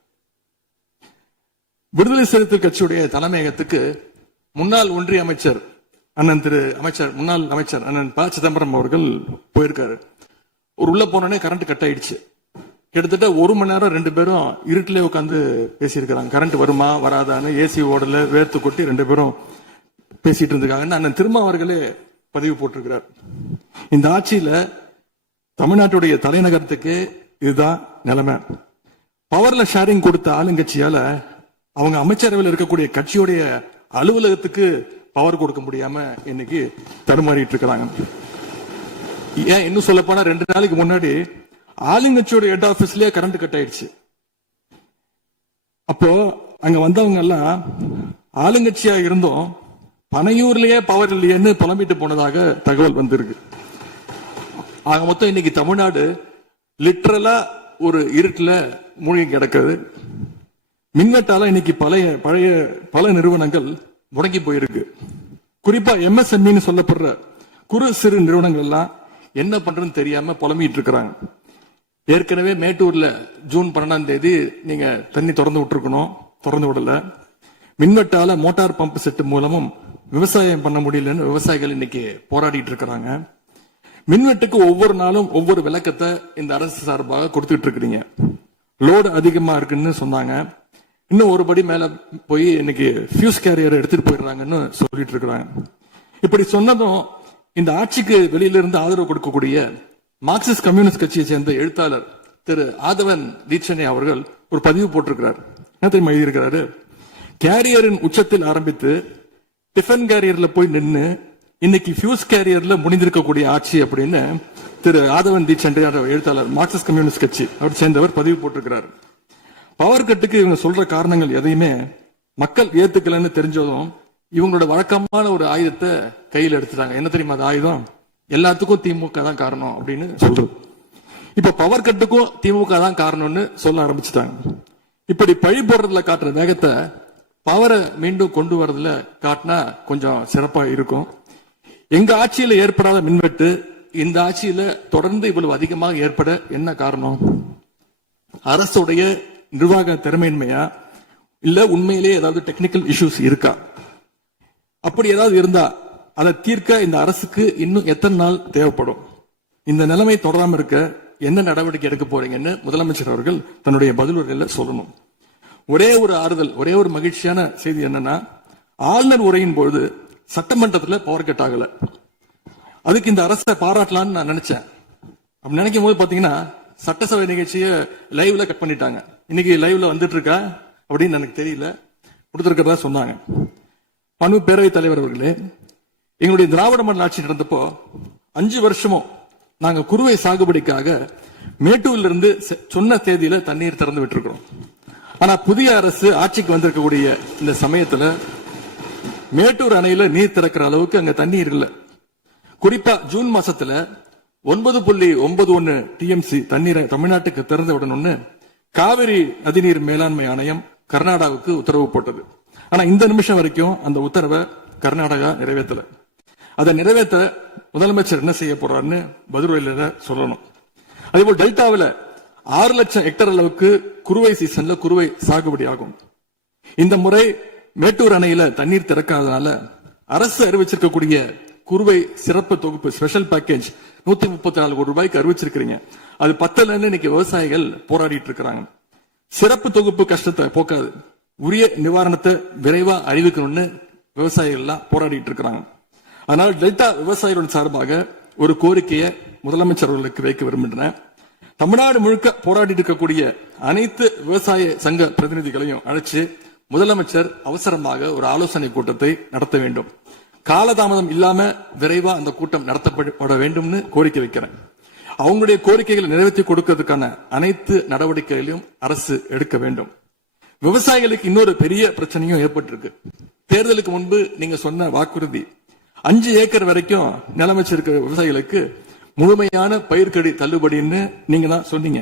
விடுதலை சிறுத்தைகள் கட்சியுடைய தலைமையகத்துக்கு முன்னாள் ஒன்றிய அமைச்சர் முன்னாள் அமைச்சர் அண்ணன் ப சிதம்பரம் அவர்கள் போயிருக்காரு. ஒரு உள்ள போனோடனே கரண்ட் கட் ஆயிடுச்சு. கிட்டத்தட்ட 1 மணி நேரம் 2 பேரும் இருட்டிலே உட்காந்து பேசியிருக்கிறாங்க. கரண்ட் வருமா வராதான்னு ஏசி ஓடல, வேர்த்து கொட்டி 2 பேரும் பேசிட்டு இருந்திருக்காங்க. அண்ணன் திருமா அவர்களே பதிவு போட்டிருக்கிறார். இந்த ஆட்சியில தமிழ்நாட்டுடைய தலைநகரத்துக்கு இதுதான் நிலைமை. பவர்ல ஷேரிங் கொடுத்த ஆளுங்கட்சியால அவங்க அமைச்சரவையில் இருக்கக்கூடிய கட்சியுடைய அலுவலகத்துக்கு பவர் கொடுக்க முடியாம இன்னைக்கு தடுமாறிட்டு இருக்கிறாங்க. ஏன் இன்னும் சொல்ல போனா 2 நாளைக்கு முன்னாடி ஆளுங்கட்சியோட ஹெட் ஆபீஸ்லயே கரண்ட் கட் ஆயிடுச்சு. அப்போ அங்க வந்தவங்க எல்லாம் ஆளுங்கட்சியா இருந்தும் பனையூர்லயே பவர் இல்லையேன்னு புலம்பிட்டு போனதாக தகவல் வந்திருக்கு. ஆக மொத்தம் இன்னைக்கு தமிழ்நாடு லிட்டரலா ஒரு இருட்டுல மூழ்கி கிடக்குது. மின்வெட்டால இன்னைக்கு பல நிறுவனங்கள் முடங்கி போயிருக்கு. குறிப்பா எம்எஸ்எம்இன்னு சொல்லப்படுற குறு சிறு நிறுவனங்கள் எல்லாம் என்ன பண்றதுன்னு தெரியாம புலம்பிட்டு இருக்கிறாங்க. ஏற்கனவே மேட்டூர்ல ஜூன் 12ஆம் தேதி நீங்க தண்ணி திறந்து விட்டுருக்கணும், திறந்து விடல. மின்வெட்டால மோட்டார் பம்ப் செட் மூலமும் விவசாயம் பண்ண முடியலன்னு விவசாயிகள் இன்னைக்கு போராடிட்டு இருக்கிறாங்க. மின்வெட்டுக்கு ஒவ்வொரு நாளும் ஒவ்வொரு விளக்கத்தை இந்த அரசு சார்பாக கொடுத்துட்டு இருக்கிறீங்க. லோடு அதிகமா இருக்குன்னு சொன்னாங்க. இன்னும் ஒரு படி மேல போய் இன்னைக்கு ஃபியூஸ் கேரியர் எடுத்துட்டு போயிடுறாங்கன்னு சொல்லிட்டு இருக்கிறாங்க. இப்படி சொன்னதும் இந்த ஆட்சிக்கு வெளியில இருந்து ஆதரவு கொடுக்கக்கூடிய மார்க்சிஸ்ட் கம்யூனிஸ்ட் கட்சியை சேர்ந்த எழுத்தாளர் திரு ஆதவன் தீட்சணை அவர்கள் ஒரு பதிவு போட்டிருக்கிறார். என்ன தெரியுமா எழுதியிருக்கிறாரு? கேரியரின் உச்சத்தில் ஆரம்பித்து டிஃபன் கேரியர்ல போய் நின்று இன்னைக்கு ஃபியூஸ் கேரியர்ல முடிந்திருக்கக்கூடிய ஆட்சி அப்படின்னு திரு ஆதவன் தீட்சண்டே எழுத்தாளர், மார்க்சிஸ்ட் கம்யூனிஸ்ட் கட்சி அவர் சேர்ந்தவர் பதிவு போட்டிருக்கிறார். பவர் கட்டுக்கு இவங்க சொல்ற காரணங்கள் எதையுமே மக்கள் ஏத்துக்கலன்னு தெரிஞ்சதும் இவங்களோட வழக்கமான ஒரு ஆயுதத்தை கையில் எடுத்துட்டாங்க. என்ன தெரியுமா அது ஆயுதம்? எல்லாத்துக்கும் திமுக தான் காரணம் அப்படின்னு சொல்றது. இப்ப பவர் கட்டுக்கும் திமுக தான் காரணம்னு சொல்ல ஆரம்பிச்சுட்டாங்க. இப்படி பழி போடுறதுல காட்டுற வேகத்தை பவரை மீண்டும் கொண்டு வரதுல காட்டினா கொஞ்சம் சிறப்பா இருக்கும். எங்க ஆட்சியில ஏற்படாத மின்வெட்டு இந்த ஆட்சியில தொடர்ந்து இவ்வளவு அதிகமாக ஏற்பட என்ன காரணம்? அரசுடைய நிர்வாக திறமையின்மையா, இல்ல உண்மையிலேயே ஏதாவது டெக்னிக்கல் இஷ்யூஸ் இருக்கா? அப்படி ஏதாவது இருந்தா அதை தீர்க்க இந்த அரசுக்கு இன்னும் எத்தனை நாள் தேவைப்படும்? இந்த நிலைமை தொடராம இருக்க என்ன நடவடிக்கை எடுக்க போறீங்கன்னு முதலமைச்சர் அவர்கள் தன்னுடைய பதிலுரையில சொல்லணும். ஒரே ஒரு ஆறுதல், ஒரே ஒரு மகிழ்ச்சியான செய்தி என்னன்னா, ஆளுநர் உரையின் பொழுது சட்டமன்றத்தில் பவர் கட் ஆகல. அதுக்கு இந்த அரசை பாராட்டலாம்னு நான் நினைச்சேன். அப்படி நினைக்கும் போது பாத்தீங்கன்னா சட்டசபை நிகழ்ச்சியை லைவ்ல கட் பண்ணிட்டாங்க. இன்னைக்கு லைவ்ல வந்துட்டு இருக்கா அப்படின்னு எனக்கு தெரியல, கொடுத்திருக்கிறதா சொன்னாங்க. பணு பேரவைத் தலைவர் அவர்களே, எங்களுடைய திராவிட மாடல் ஆட்சி நடந்தப்போ 5 வருஷமும் நாங்க குறுவை சாகுபடிக்காக மேட்டூர்ல இருந்து சொன்ன தேதியில தண்ணீர் திறந்து விட்டுருக்கிறோம். ஆனா புதிய அரசு ஆட்சிக்கு வந்திருக்கக்கூடிய இந்த சமயத்துல மேட்டூர் அணையில நீர் திறக்கிற அளவுக்கு அங்க தண்ணீர் இல்ல. குறிப்பா ஜூன் மாசத்துல 9.91 டிஎம்சி தண்ணீரை தமிழ்நாட்டுக்கு திறந்து விடணும்னு காவிரி நதிநீர் மேலாண்மை ஆணையம் கர்நாடகாவுக்கு உத்தரவு போட்டது. ஆனா இந்த நிமிஷம் வரைக்கும் அந்த உத்தரவை கர்நாடகா நிறைவேற்றல. அதை நிறைவேற்ற முதலமைச்சர் என்ன செய்ய போறாருன்னு பதிலுரையில சொல்லணும். அதேபோல் டெல்டாவில் 6 லட்சம் ஹெக்டேர் அளவுக்கு குறுவை சீசன்ல குறுவை சாகுபடி ஆகும். இந்த முறை மேட்டூர் அணையில தண்ணீர் திறக்காதனால அரசு அறிவிச்சிருக்கக்கூடிய குறுவை சிறப்பு தொகுப்பு ஸ்பெஷல் பேக்கேஜ் 134 கோடி ரூபாய்க்கு அறிவிச்சிருக்கீங்க. அது பத்தலன்னு இன்னைக்கு விவசாயிகள் போராடிட்டு இருக்கிறாங்க. சிறப்பு தொகுப்பு கஷ்டத்தை போக்காது, உரிய நிவாரணத்தை விரைவா அறிவிக்கணும்னு விவசாயிகள் எல்லாம் போராடிட்டு இருக்கிறாங்க. அதனால டெல்டா விவசாயிகளின் சார்பாக ஒரு கோரிக்கையை முதலமைச்சர் அவர்களுக்கு வைக்க விரும்புகிறேன். தமிழ்நாடு முழுக்க போராடிட்டு இருக்கக்கூடிய அனைத்து விவசாய சங்க பிரதிநிதிகளையும் அழைச்சு முதலமைச்சர் அவசரமாக ஒரு ஆலோசனை கூட்டத்தை நடத்த வேண்டும். காலதாமதம் இல்லாம விரைவா அந்த கூட்டம் நடத்தப்பட வேண்டும்னு கோரிக்கை வைக்கிறேன். அவங்களுடைய கோரிக்கைகளை நிறைவேற்றி கொடுக்கிறதுக்கான அனைத்து நடவடிக்கைகளையும் அரசு எடுக்க வேண்டும். விவசாயிகளுக்கு இன்னொரு பெரிய பிரச்சனையும் ஏற்பட்டிருக்கு. தேர்தலுக்கு முன்பு நீங்க சொன்ன வாக்குறுதி 5 ஏக்கர் வரைக்கும் நிலம் வச்சிருக்கிற விவசாயிகளுக்கு முழுமையான பயிர்க்கடி தள்ளுபடின்னு நீங்க தான் சொன்னீங்க.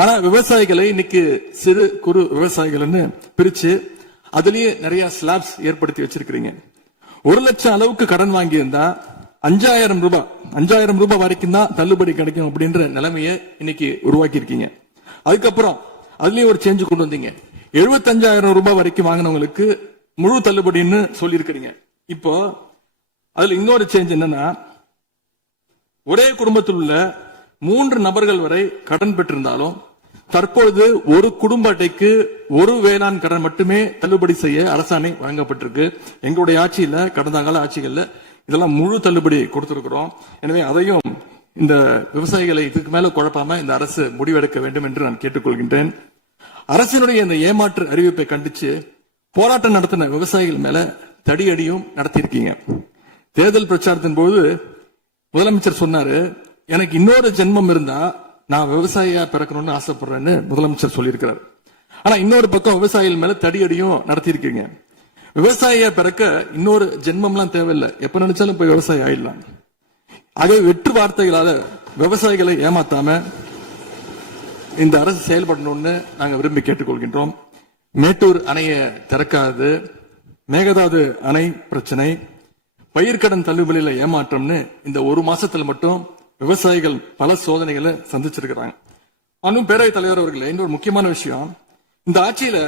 ஆனா விவசாயிகளை இன்னைக்கு சிறு குறு விவசாயிகள்னு பிரிச்சு அதுலயே நிறைய ஸ்லாப்ஸ் ஏற்படுத்தி வச்சிருக்கிறீங்க. 1 லட்சம் அளவுக்கு கடன் வாங்கி இருந்தா 5000 ரூபாய் வரைக்கும் தான் தள்ளுபடி கிடைக்கும் அப்படின்ற நிலைமையை இன்னைக்கு உருவாக்கி இருக்கீங்க. அதுக்கப்புறம் அதுலயும் ஒரு சேஞ்ச் கொண்டு வந்தீங்க. 75,000 ரூபாய் வரைக்கும் வாங்கினவங்களுக்கு முழு தள்ளுபடின்னு சொல்லி இருக்கிறீங்க. இப்போ அதுல இன்னொரு சேஞ்ச் என்னன்னா, ஒரே குடும்பத்தில் உள்ள 3 நபர்கள் வரை கடன் பெற்றிருந்தாலும் தற்பொழுது ஒரு குடும்ப அட்டைக்கு ஒரு வேளாண் கடன் மட்டுமே தள்ளுபடி செய்ய அரசாணை வழங்கப்பட்டிருக்கு. எங்களுடைய ஆட்சியில, கடந்த கால ஆட்சிகள்ல இதெல்லாம் முழு தள்ளுபடி கொடுத்திருக்கிறோம். எனவே அதையும் இந்த விவசாயிகளை இதுக்கு மேல குழப்பாம இந்த அரசு முடிவெடுக்க வேண்டும் என்று நான் கேட்டுக்கொள்கின்றேன். அரசினுடைய இந்த ஏமாற்று அறிவிப்பை கண்டிச்சு போராட்டம் நடத்தின விவசாயிகள் மேல தடியடியும் நடத்தியிருக்கீங்க. தேர்தல் பிரச்சாரத்தின் போது முதலமைச்சர் சொன்னாரு, எனக்கு இன்னொரு ஜென்மம் இருந்தா நான் விவசாயியா பிறக்கணும்னு ஆசைப்படுறேன்னு முதலமைச்சர் சொல்லியிருக்கிறார். ஆனா இன்னொரு பக்கம் விவசாயிகள் மேல தடியடியும் நடத்தியிருக்கீங்க. விவசாயியா பிறக்க இன்னொரு ஜென்மம்லாம் தேவையில்லை, எப்ப நினைச்சாலும் போய் விவசாயி ஆயிடலாம். ஆகவே வெற்று வார்த்தைகளால விவசாயிகளை ஏமாத்தாம இந்த அரசு செயல்படணும்னு நாங்க விரும்பி கேட்டுக்கொள்கின்றோம். மேட்டூர் அணையை திறக்காது, மேகதாது அணை பிரச்சனை, பயிர்க்கடன் தள்ளுபடியில ஏமாற்றம்னு இந்த 1 மாசத்துல மட்டும் விவசாயிகள் பல சோதனைகளை சந்திச்சிருக்கிறாங்க. இன்னும் பேரவைத் தலைவர் அவர்களே, இன்னொரு முக்கியமான விஷயம், இந்த ஆட்சியில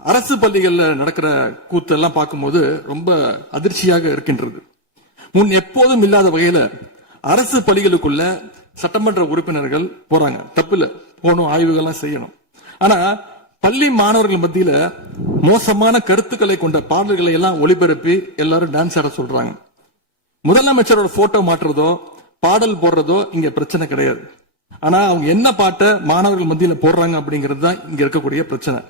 அரசு பள்ளிகள்ல நடக்கிற கூத்தெல்லாம் பார்க்கும்போது ரொம்ப அதிர்ச்சியாக இருக்கின்றது. முன் எப்போதும் இல்லாத வகையில அரசு பள்ளிகளுக்குள்ள சட்டமன்ற உறுப்பினர்கள் போறாங்க. தப்புல போகணும், ஆய்வுகள்லாம் செய்யணும். ஆனா பள்ளி மாணவர்கள் மத்தியில மோசமான கருத்துக்களை கொண்ட பாடல்களை எல்லாம் ஒளிபரப்பி எல்லாரும் டான்ஸ் ஆட சொல்றாங்க. முதலமைச்சரோட போட்டோ மாற்றுறதோ பாடல் போடுறதோ இங்க பிரச்சனை கிடையாது. ஆனா அவங்க என்ன பாட்டை மாணவர்கள் மத்தியில போடுறாங்க அப்படிங்கிறது தான் இங்க இருக்கக்கூடிய பிரச்சனை.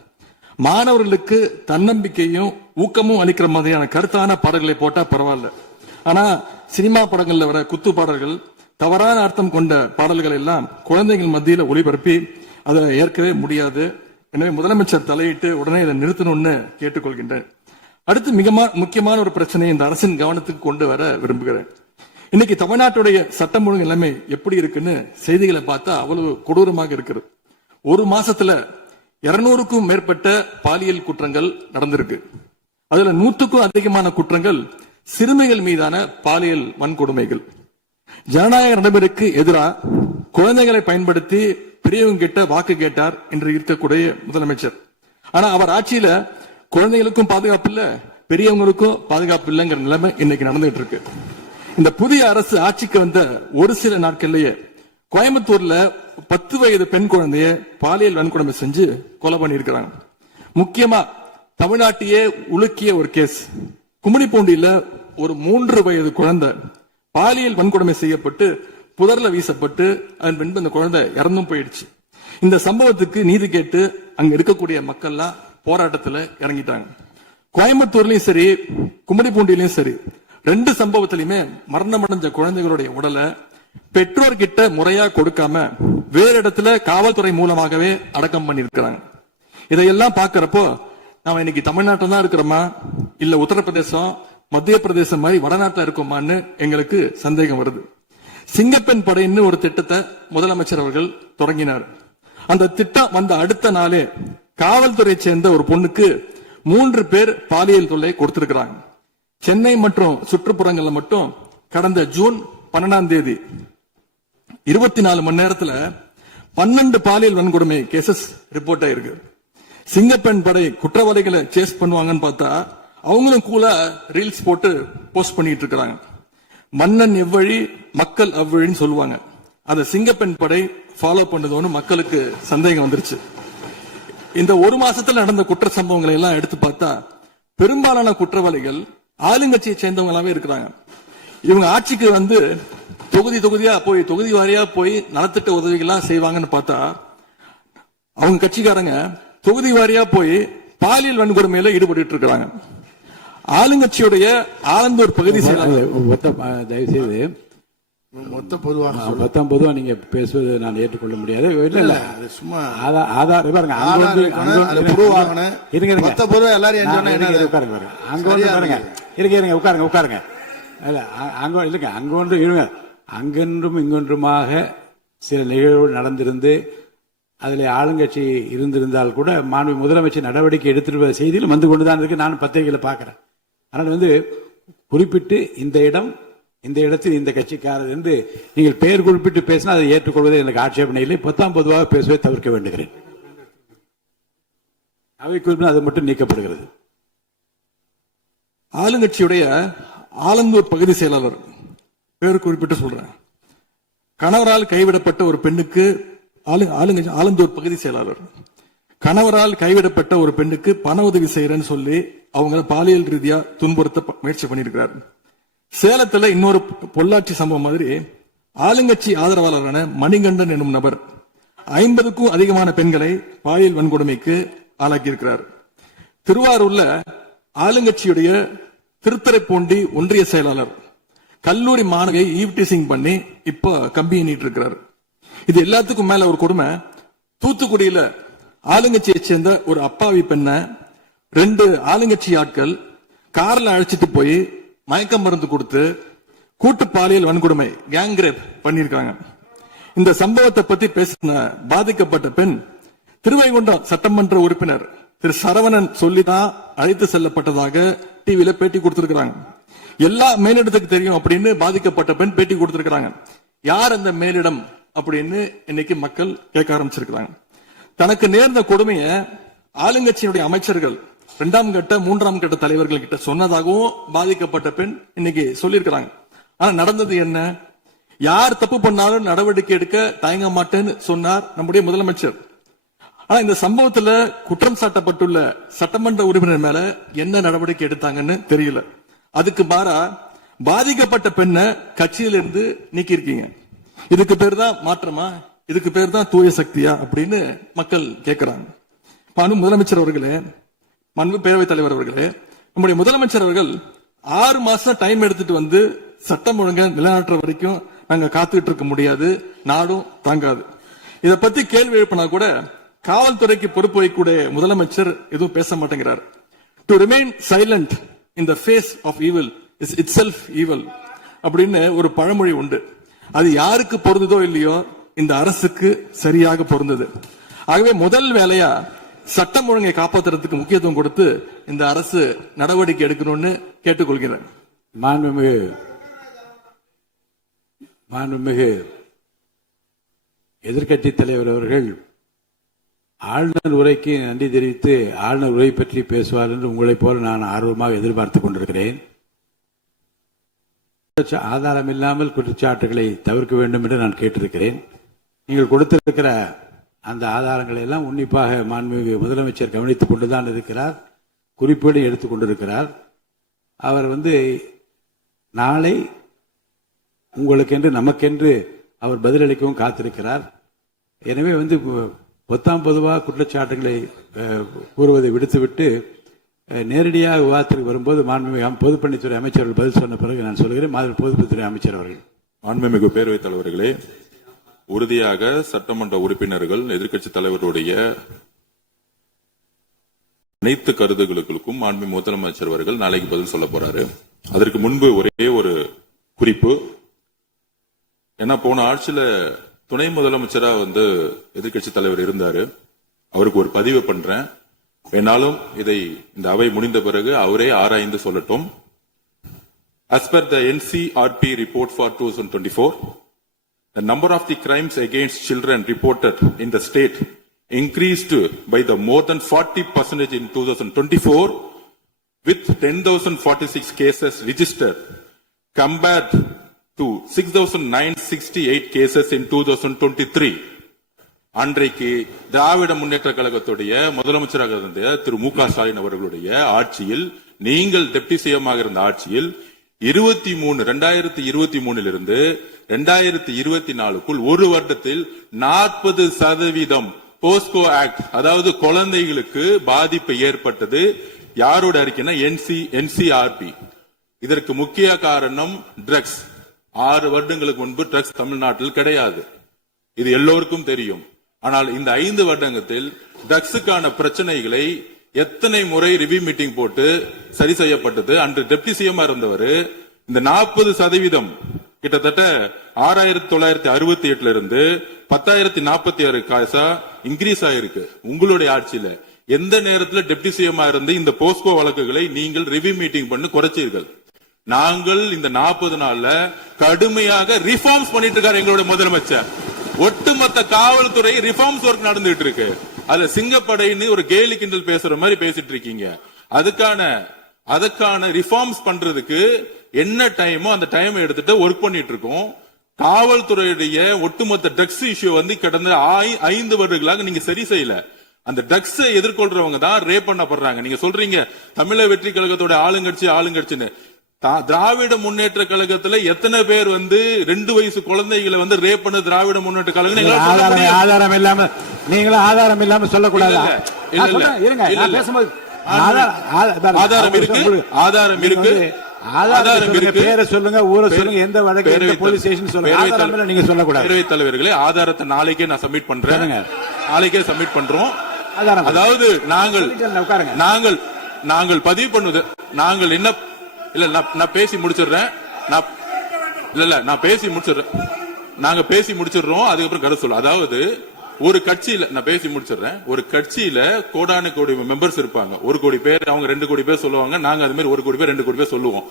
மாணவர்களுக்கு தன்னம்பிக்கையும் ஊக்கமும் அளிக்கிற மாதிரியான கருத்தான பாடல்களை போட்டா பரவாயில்ல. ஆனா சினிமா படங்கள்ல வர குத்து பாடல்கள், தவறான அர்த்தம் கொண்ட பாடல்கள் எல்லாம் குழந்தைகள் மத்தியில ஒளிபரப்பி அதை ஏற்கவே முடியாது. எனவே முதலமைச்சர் தலையிட்டு உடனே இதை நிறுத்தணும்னு கேட்டுக்கொள்கின்றேன். அடுத்து மிக முக்கியமான ஒரு பிரச்சனையை இந்த அரசின் கவனத்துக்கு கொண்டு வர விரும்புகிறேன். இன்னைக்கு தமிழ்நாட்டுடைய சட்டம் ஒழுங்கு நிலைமை எப்படி இருக்குன்னு செய்திகளை பார்த்தா அவ்வளவு கொடூரமாக இருக்கிறது. 1 மாசத்துல 200க்கும் மேற்பட்ட பாலியல் குற்றங்கள் நடந்திருக்கு. அதுல 100க்கும் அதிகமான குற்றங்கள் சிறுமிகள் மீதான பாலியல் வன்கொடுமைகள். ஜனநாயக நடைமுறைக்கு எதிராக குழந்தைகளை பயன்படுத்தி பெரியவங்க கிட்ட வாக்கு கேட்டார் என்று இருக்கக்கூடிய முதலமைச்சர். ஆனா அவர் ஆட்சியில குழந்தைகளுக்கும் பாதுகாப்பு இல்ல, பெரியவங்களுக்கும் பாதுகாப்பு இல்லைங்கிற நிலைமை இன்னைக்கு நடந்துட்டு இருக்கு. இந்த புதிய அரசு ஆட்சிக்கு வந்த ஒரு சில நாட்கள்லயே கோயம்புத்தூர்ல 10 வயது பெண் குழந்தைய பாலியல் வன்கொடுமை செஞ்சு கொலை பண்ணியிருக்கிறாங்க. முக்கியமா தமிழ்நாட்டையே உலுக்கிய ஒரு கேஸ், கும்மிடிப்பூண்டியில ஒரு 3 வயது குழந்தை பாலியல் வன்கொடுமை செய்யப்பட்டு புதர்ல வீசப்பட்டு அதன் பின்பு அந்த குழந்தை இறந்தும் போயிடுச்சு. இந்த சம்பவத்துக்கு நீதி கேட்டு அங்க இருக்கக்கூடிய மக்கள்லாம் போராட்டத்துல இறங்கிட்டாங்க. கோயம்புத்தூர்லயும் சரி, கும்மிடிப்பூண்டிலையும் சரி, 2 சம்பவத்திலுமே மரணமடைஞ்ச குழந்தைகளுடைய உடலை பெற்றோர்கிட்ட முறையா கொடுக்காம வேற இடத்துல காவல்துறை மூலமாகவே அடக்கம் பண்ணிருக்கிறாங்க. இதையெல்லாம் பாக்குறப்போ நாம இன்னைக்கு தமிழ்நாட்டில் தான் இருக்கிறோமா, இல்ல உத்தரப்பிரதேசம், மத்திய பிரதேசம் மாதிரி வடநாட்டில் இருக்கோமான்னு எங்களுக்கு சந்தேகம் வருது. சிங்கப்பெண் படைன்னு ஒரு திட்டத்தை முதலமைச்சர் அவர்கள் தொடங்கினார். அந்த திட்டம் வந்த அடுத்த நாளே காவல்துறை சேர்ந்த ஒரு பொண்ணுக்கு 3 பேர் பாலியல் தொல்லை கொடுத்திருக்கிறாங்க. சென்னை மற்றும் சுற்றுப்புறங்கள்ல மட்டும் கடந்த ஜூன் 12ஆம் தேதி 24 மணி நேரத்துல 12 பாலியல் வன்கொடுமை கேசஸ் ரிப்போர்ட் ஆயிருக்கு. சிங்கப்பெண் படை குற்றவாளிகளை சேஸ் பண்ணுவாங்கன்னு பார்த்தா அவங்களும் கூட ரீல்ஸ் போட்டு போஸ்ட் பண்ணிட்டு இருக்காங்க. மன்னன் எவ்வழி மக்கள் அவ்வழின்னு சொல்லுவாங்க. அதை சிங்கப்பெண் படை ஃபாலோ பண்ணதோன்னு மக்களுக்கு சந்தேகம் வந்துருச்சு. இந்த 1 மாசத்துல நடந்த குற்ற சம்பவங்களை எல்லாம் எடுத்து பார்த்தா பெரும்பாலான குற்றவாளிகள் ஆளுங்கட்சியை சேர்ந்தவங்களாவே இருக்கிறாங்க. இவங்க ஆட்சிக்கு வந்து தொகுதியா போய் தொகுதி வாரியா போய் நலத்திட்ட உதவிகள்லாம் செய்வாங்கன்னு பார்த்தா அவங்க கட்சிக்காரங்க தொகுதி வாரியா போய் பாலியல் வன்கொடுமையில ஈடுபட்டு இருக்கிறாங்க. ஆளுங்கட்சியுடைய ஆலந்தூர் பகுதி தயவு செய்து மொத்தம் பொதுவா நீங்க பேசுவது நான் ஏற்றுக்கொள்ள முடியாது. இல்ல சும்மா ஆதார் பாருங்க, உட்காருங்க. அங்கொன்றும் இங்கொன்றுமாக சில நிகழ்வுகள் நடந்திருந்து அதில் ஆளுங்கட்சி இருந்திருந்தால் கூட மாண்பு முதலமைச்சர் நடவடிக்கை எடுத்துட்டு செய்தியில் வந்து கொண்டுதான் இருக்கு. நான் பத்திரிகைகளை பார்க்கிறேன். அதனால குறிப்பிட்டு இந்த இடத்தில் இந்த கட்சிக்காரர் என்று நீங்கள் பெயர் குறிப்பிட்டு பேசினா அதை ஏற்றுக்கொள்வதை எனக்கு ஆட்சேபனை இல்லை. பொதுவாக பேசுவதை தவிர்க்க வேண்டுகிறேன். அவை குறிப்பிட்டு அது மட்டும் நீக்கப்படுகிறது. ஆளுங்கட்சியுடைய ஆலந்தூர் பகுதி செயலாளர் பேர் குறிப்பிட்டு சொல்றேன். கணவரால் கைவிடப்பட்ட ஒரு பெண்ணுக்கு ஆலந்தூர் பகுதி செயலாளர் கணவரால் கைவிடப்பட்ட ஒரு பெண்ணுக்கு பண உதவி செய்யறேன்னு சொல்லி அவங்க பாலியல் ரீதியா துன்புறுத்த முயற்சி பண்ணிருக்கிறார். சேலத்துல இன்னொரு பொள்ளாச்சி சம்பவம் மாதிரி ஆளுங்கட்சி ஆதரவாளரான மணிகண்டன் என்னும் நபர் 50க்கும் அதிகமான பெண்களை பாலியல் வன்கொடுமைக்கு ஆளாக்கியிருக்கிறார். திருவாரூர்ல ஆளுங்கட்சியுடைய திருத்துறைப்பூண்டி ஒன்றிய செயலாளர் கல்லூரி மாணவியை ஈவ்டீசிங் பண்ணி இப்ப கம்பி எண்ணிட்டு இருக்கிறார். இது எல்லாத்துக்கும் மேல ஒரு கொடுமை, தூத்துக்குடியில ஆளுங்கட்சியை சேர்ந்த ஒரு அப்பாவி பெண்ணை 2 ஆளுங்கட்சி ஆட்கள் கார்ல அழைச்சிட்டு போய் மயக்க மருந்து கொடுத்து கூட்டு பாலியல் வன்கொடுமை கேங் ரேப் பண்ணிருக்காங்க. இந்த சம்பவத்தை பத்தி பேசின பாதிக்கப்பட்ட பெண் திருவைகுண்டம் சட்டமன்ற உறுப்பினர் திரு சரவணன் சொல்லிதான் அழைத்து செல்லப்பட்டதாக டிவியில பேட்டி கொடுத்திருக்கிறாங்க. எல்லா மேலிடத்துக்கு தெரியும் அப்படின்னு பாதிக்கப்பட்ட பெண் பேட்டி கொடுத்திருக்கிறாங்க. யார் அந்த மேலிடம் அப்படின்னு இன்னைக்கு மக்கள் கேட்க ஆரம்பிச்சிருக்கிறாங்க. தனக்கு நேர்ந்த கொடுமையை ஆளுங்கட்சியினுடைய அமைச்சர்கள் 2ஆம் கட்ட 3ஆம் கட்ட தலைவர்கள் கிட்ட சொன்னதாகவும் பாதிக்கப்பட்ட பெண் இன்னைக்கு சொல்லியிருக்கிறாங்க. ஆனா நடந்தது என்ன? யார் தப்பு பண்ணாலும் நடவடிக்கை எடுக்க தயங்க மாட்டேன்னு சொன்னார் நம்முடைய முதலமைச்சர். ஆனா இந்த சம்பவத்துல குற்றம் சாட்டப்பட்டுள்ள சட்டமன்ற உறுப்பினர் மேல என்ன நடவடிக்கை எடுத்தாங்கன்னு தெரியல. அதுக்கு மாறா பாதிக்கப்பட்ட பெண்ணை கட்சியிலிருந்து நீக்கி இருக்கீங்க. இதுக்கு பேர் தான் மாற்றமா? இதுக்கு பேர் தான் தூய சக்தியா அப்படின்னு மக்கள் கேட்கிறாங்க. முதலமைச்சர் அவர்களே, மாண்பு பேரவைத் தலைவர் அவர்களே, நம்முடைய முதலமைச்சர் அவர்கள் 6 மாசம் டைம் எடுத்துட்டு வந்து சட்டம் ஒழுங்க நிலைநாட்டுற வரைக்கும் நாங்க காத்துக்கிட்டு இருக்க முடியாது, நாடும் தாங்காது. இதை பத்தி கேள்வி எழுப்பினா கூட காவல்துறைக்கு பொறுப்பு வைக்கக்கூடிய முதலமைச்சர் எதுவும் பேச மாட்டேங்கிறார். To remain silent in the face of evil is itself evil அப்படின்னு ஒரு பழமொழி உண்டு. அது யாருக்கு பொருந்ததோ இல்லையோ இந்த அரசுக்கு சரியாக பொருந்தது. ஆகவே முதல் வேலையா சட்டம் ஒழுங்கை காப்பாற்றுறதுக்கு முக்கியத்துவம் கொடுத்து இந்த அரசு நடவடிக்கை எடுக்கணும்னு கேட்டுக்கொள்கிறேன். மாண்புமிகு எதிர்கட்சி தலைவர் அவர்கள் ஆளுநர் உரைக்கு நன்றி தெரிவித்து ஆளுநர் உரை பற்றி பேசுவார் என்று உங்களைப் போல நான் ஆர்வமாக எதிர்பார்த்துக் கொண்டிருக்கிறேன். ஆதாரம் இல்லாமல் குற்றச்சாட்டுகளை தவிர்க்க வேண்டும் என்று நான் கேட்டிருக்கிறேன். நீங்கள் கொடுத்திருக்கிற அந்த ஆதாரங்களை எல்லாம் உன்னிப்பாக மாண்புமிகு முதலமைச்சர் கவனித்துக் கொண்டுதான் இருக்கிறார், குறிப்பீடு எடுத்துக் கொண்டிருக்கிறார். அவர் நாளை உங்களுக்கென்று நமக்கென்று அவர் பதிலளிக்கவும் காத்திருக்கிறார். எனவே பொத்தாம் பொதுவாக குற்றச்சாட்டுகளை கூறுவதை விடுத்துவிட்டு நேரடியாக விவாதத்திற்கு வரும்போது மாண்புமிகு பொதுப்பணித்துறை அமைச்சர்கள் பதில் சொன்ன பிறகு நான் சொல்கிறேன். பொதுப்பணித்துறை அமைச்சர் அவர்கள். மாண்புமிகு பேரவைத் தலைவர்களே, உறுதியாக சட்டமன்ற உறுப்பினர்கள் எதிர்க்கட்சித் தலைவருடைய அனைத்து கருத்துகளுக்கும் மாண்புமிகு முதலமைச்சர் அவர்கள் நாளைக்கு பதில் சொல்ல போறாரு. அதற்கு முன்பு ஒரே ஒரு குறிப்பு. ஏன்னா போன ஆட்சியில துணை முதலமைச்சரா எதிர்க்கட்சித் தலைவர் இருந்தாரு. அவருக்கு ஒரு பதிவு பண்றேன். வேணாலும் இதை இந்த அவை முடிந்த பிறகு அவரே ஆராய்ந்து சொல்லட்டும். As per the NCRP report for 2024, the number of the crimes against children reported in the state increased by the more than 40% in 2024, with 10,046 cases registered compared to 6,968 cases in 2023. அன்றைக்கு திராவிட முன்னேற்ற கழகத்துடைய முதலமைச்சராக இருந்த திரு மு க ஸ்டாலின் அவர்களுடைய ஆட்சியில், நீங்கள் டெப்டி சிஎம்மாக இருந்த ஆட்சியில் 2023 இருந்து 2024க்குள் ஒரு வருடத்தில் 40% போஸ்கோ ஆக்ட், அதாவது குழந்தைகளுக்கு பாதிப்பு ஏற்பட்டது. யாரோட அறிக்கைன்னா NCRP. இதற்கு முக்கிய காரணம் ட்ரக்ஸ். 6 வருடங்களுக்கு முன்பு ட்ரக்ஸ் தமிழ்நாட்டில் கிடையாது, இது எல்லோருக்கும் தெரியும். ஆனால் இந்த 5 வருடத்தில் ட்ரக்ஸுக்கான பிரச்சனைகளை எத்தனை முறை ரிவ்யூ மீட்டிங் போட்டு சரி செய்யப்பட்டது. அன்று டெப்டி சிஎம் இருந்தவர் இந்த 40% கிட்டத்தட்ட 6,968 இருந்து 10,046 காசா இன்கிரீஸ் ஆயிருக்கு. உங்களுடைய ஆட்சியில எந்த நேரத்தில் டெப்டி சிஎம் இருந்து இந்த போஸ்கோ வழக்குகளை நீங்கள் ரிவ்யூ மீட்டிங் பண்ணி குறைச்சீர்கள்? நாங்கள் இந்த 40 நாள்ல கடுமையாக ரிஃபார்ம்ஸ் பண்ணிட்டு இருக்காரு எங்களுடைய முதலமைச்சர். ஒட்டுமொத்த காவல்துறை ரிஃபார்ம்ஸ் ஒர்க் நடந்துட்டு இருக்கு. அதுல சிங்கப்படைன்னு ஒரு கேலி கிண்டல் பேசுற மாதிரி பேசிட்டு இருக்கீங்க. அதுக்கான ரிஃபார்ம்ஸ் பண்றதுக்கு என்ன டைமோ அந்த டைம் எடுத்துட்டு ஒர்க் பண்ணிட்டு இருக்கோம். காவல்துறையுடைய ஒட்டுமொத்த ட்ரக்ஸ் இஷ்யூ கடந்த 5 வருடங்களாக நீங்க சரி செய்யல. அந்த ட்ரக்ஸ் எதிர்கொள்றவங்க தான் ரேப் பண்ணப்படுறாங்க. நீங்க சொல்றீங்க தமிழக வெற்றி கழகத்தோட ஆளுங்கட்சின்னு. திராவிட முன்னேற்ற கழகத்துல எத்தனை பேர் 2 வயசு குழந்தைகளை ரேப் பண்ண திராவிட முன்னேற்ற கழகம் ஆதாரம் இல்லாம நீங்களும் ஆதாரம் இல்லாம சொல்லக்கூடாது. ஆதாரம் இருக்கு. பேரை சொல்லுங்க, ஊரை சொல்லுங்க, எந்த வழக்கு போலீஸ் ஸ்டேஷன் சொல்லுங்க. நீங்க சொல்லக்கூடாது. பேரவைத் தலைவர்களே, ஆதாரத்தை நாளைக்கே நான் சப்மிட் பண்றேன். நாளைக்கே சப்மிட் பண்றோம். அதாவது நாங்கள் பதிவு பண்ணுவது, நாங்கள் என்ன இல்ல நான் பேசி முடிச்சிடுறேன். நாங்க பேசி முடிச்சிடுறோம். அதுக்கப்புறம் கருத்து சொல்ல. அதாவது ஒரு கட்சியில நான் பேசி முடிச்சிடுறேன். ஒரு கட்சியில கோடான கோடி மெம்பர்ஸ் இருப்பாங்க. 1 கோடி பேர், அவங்க 2 கோடி பேர் சொல்லுவாங்க. நாங்க அது மாதிரி 1 கோடி பேர் 2 கோடி பேர் சொல்லுவோம்.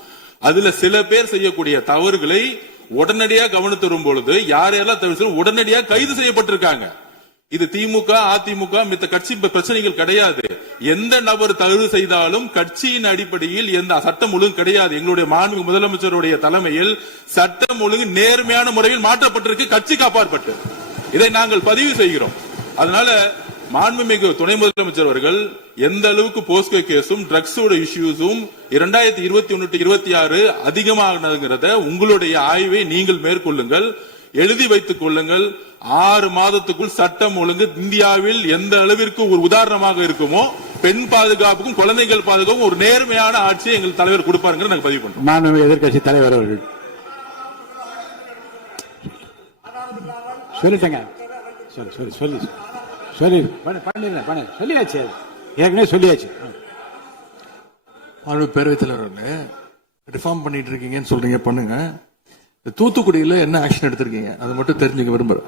அதுல சில பேர் செய்யக்கூடிய தவறுகளை உடனடியாக கவனித்து வரும் பொழுது யாரெல்லாம் தவறு உடனடியாக கைது செய்யப்பட்டிருக்காங்க. இது திமுக, அதிமுக மித்த கட்சி பிரச்சனைகள் கிடையாது. எந்த நபர் தவறு செய்தாலும் கட்சியின் அடிப்படையில் எந்த சட்டம் ஒழுங்கு கிடையாது. எங்களுடைய மாண்புமிகு முதலமைச்சருடைய தலைமையில் சட்டம் ஒழுங்கு நேர்மையான முறையில் மாற்றப்பட்டிருக்கு, கட்சிக்கு அப்பாற்பட்டு. இதை நாங்கள் பதிவு செய்கிறோம். அதனால மாண்புமிகு துணை முதலமைச்சர் அவர்கள் எந்த அளவுக்கு போஸ்கோ கேஸும் ட்ரக்ஸோட இஷ்யூஸும் 2021-26 அதிகமாகிறத உங்களுடைய ஆய்வை நீங்கள் மேற்கொள்ளுங்கள், எழுதி வைத்துக் கொள்ளுங்கள். 6 மாதத்துக்குள் சட்டம் ஒழுங்கு இந்தியாவில் எந்த அளவிற்கு ஒரு உதாரணமாக இருக்குமோ பெண் பாதுகாப்புக்கும் குழந்தைகள் பாதுகாப்புக்கும் ஒரு நேர்மையான ஆட்சியை எங்கள் தலைவர் கொடுப்பாருங்க நாங்கள் பதிவு பண்றோம். மாண்புமிகு எதிர்க்கட்சி தலைவர் அவர்கள் சொல்லிட்டேங்க. சொல்லியாச்சு, ஏற்கனவே சொல்லியாச்சு. பேரவைத் தலைவர்களே, ரிஃபார்ம் பண்ணிட்டு இருக்கீங்கன்னு சொல்றீங்க, பண்ணுங்க. தூத்துக்குடியில என்ன ஆக்ஷன் எடுத்திருக்கீங்க அது மட்டும் தெரிஞ்சுக்க விரும்புறேன்.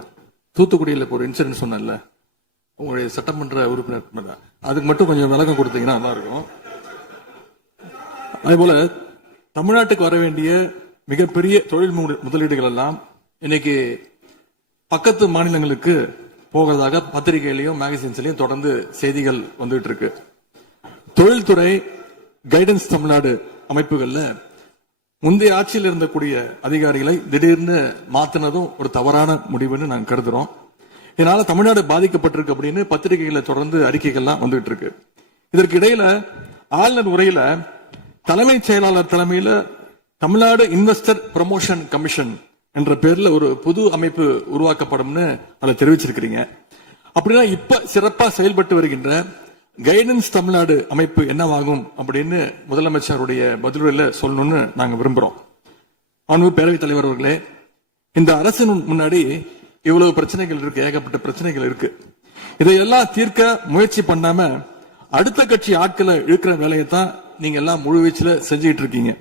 தூத்துக்குடியில ஒரு இன்சிடென்ட் சொன்னல உங்களுடைய சட்டமன்ற உறுப்பினர், அதுக்கு மட்டும் கொஞ்சம் விளக்கம் கொடுத்தீங்கன்னா நல்லா இருக்கும். அதே போல தமிழ்நாட்டுக்கு வர வேண்டிய மிகப்பெரிய தொழில் முதலீடுகள் எல்லாம் இன்னைக்கு பக்கத்து மாநிலங்களுக்கு போகிறதாக பத்திரிகையிலையும் மேகசின்ஸ்லயும் தொடர்ந்து செய்திகள் வந்துட்டு இருக்கு. தொழில்துறை கைடன்ஸ் தமிழ்நாடு அமைப்புகள்ல முந்தைய ஆட்சியில் இருந்தக்கூடிய அதிகாரிகளை திடீர்னு மாத்தினதும் ஒரு தவறான முடிவுன்னு நாங்க கருதுறோம். இதனால தமிழ்நாடு பாதிக்கப்பட்டிருக்கு அப்படின்னு பத்திரிகைகளை தொடர்ந்து அறிக்கைகள்லாம் வந்துட்டு இருக்கு. இதற்கு இடையில ஆளுநர் உரையில தலைமைச் செயலாளர் தலைமையில தமிழ்நாடு இன்வெஸ்டர் ப்ரமோஷன் கமிஷன் என்ற பேர்ல ஒரு புது அமைப்பு உருவாக்கப்படும்னு அதை தெரிவிச்சிருக்கிறீங்க. அப்படின்னா இப்ப சிறப்பா செயல்பட்டு வருகின்ற கைடன்ஸ் தமிழ்நாடு அமைப்பு என்னவாகும் அப்படின்னு முதலமைச்சருடைய பதிலுரையில சொல்லணும்னு நாங்க விரும்புறோம். மாண்புமிகு பேரவைத் தலைவர் அவர்களே, இந்த அரசின் முன்னாடி இவ்வளவு பிரச்சனைகள் இருக்கு, ஏகப்பட்ட பிரச்சனைகள் இருக்கு. இதையெல்லாம் தீர்க்க முயற்சி பண்ணாம அடுத்த கட்சி ஆட்களை இழுக்கிற வேலையை தான் நீங்க எல்லாம் முழுவீச்சுல செஞ்சுட்டு இருக்கீங்க.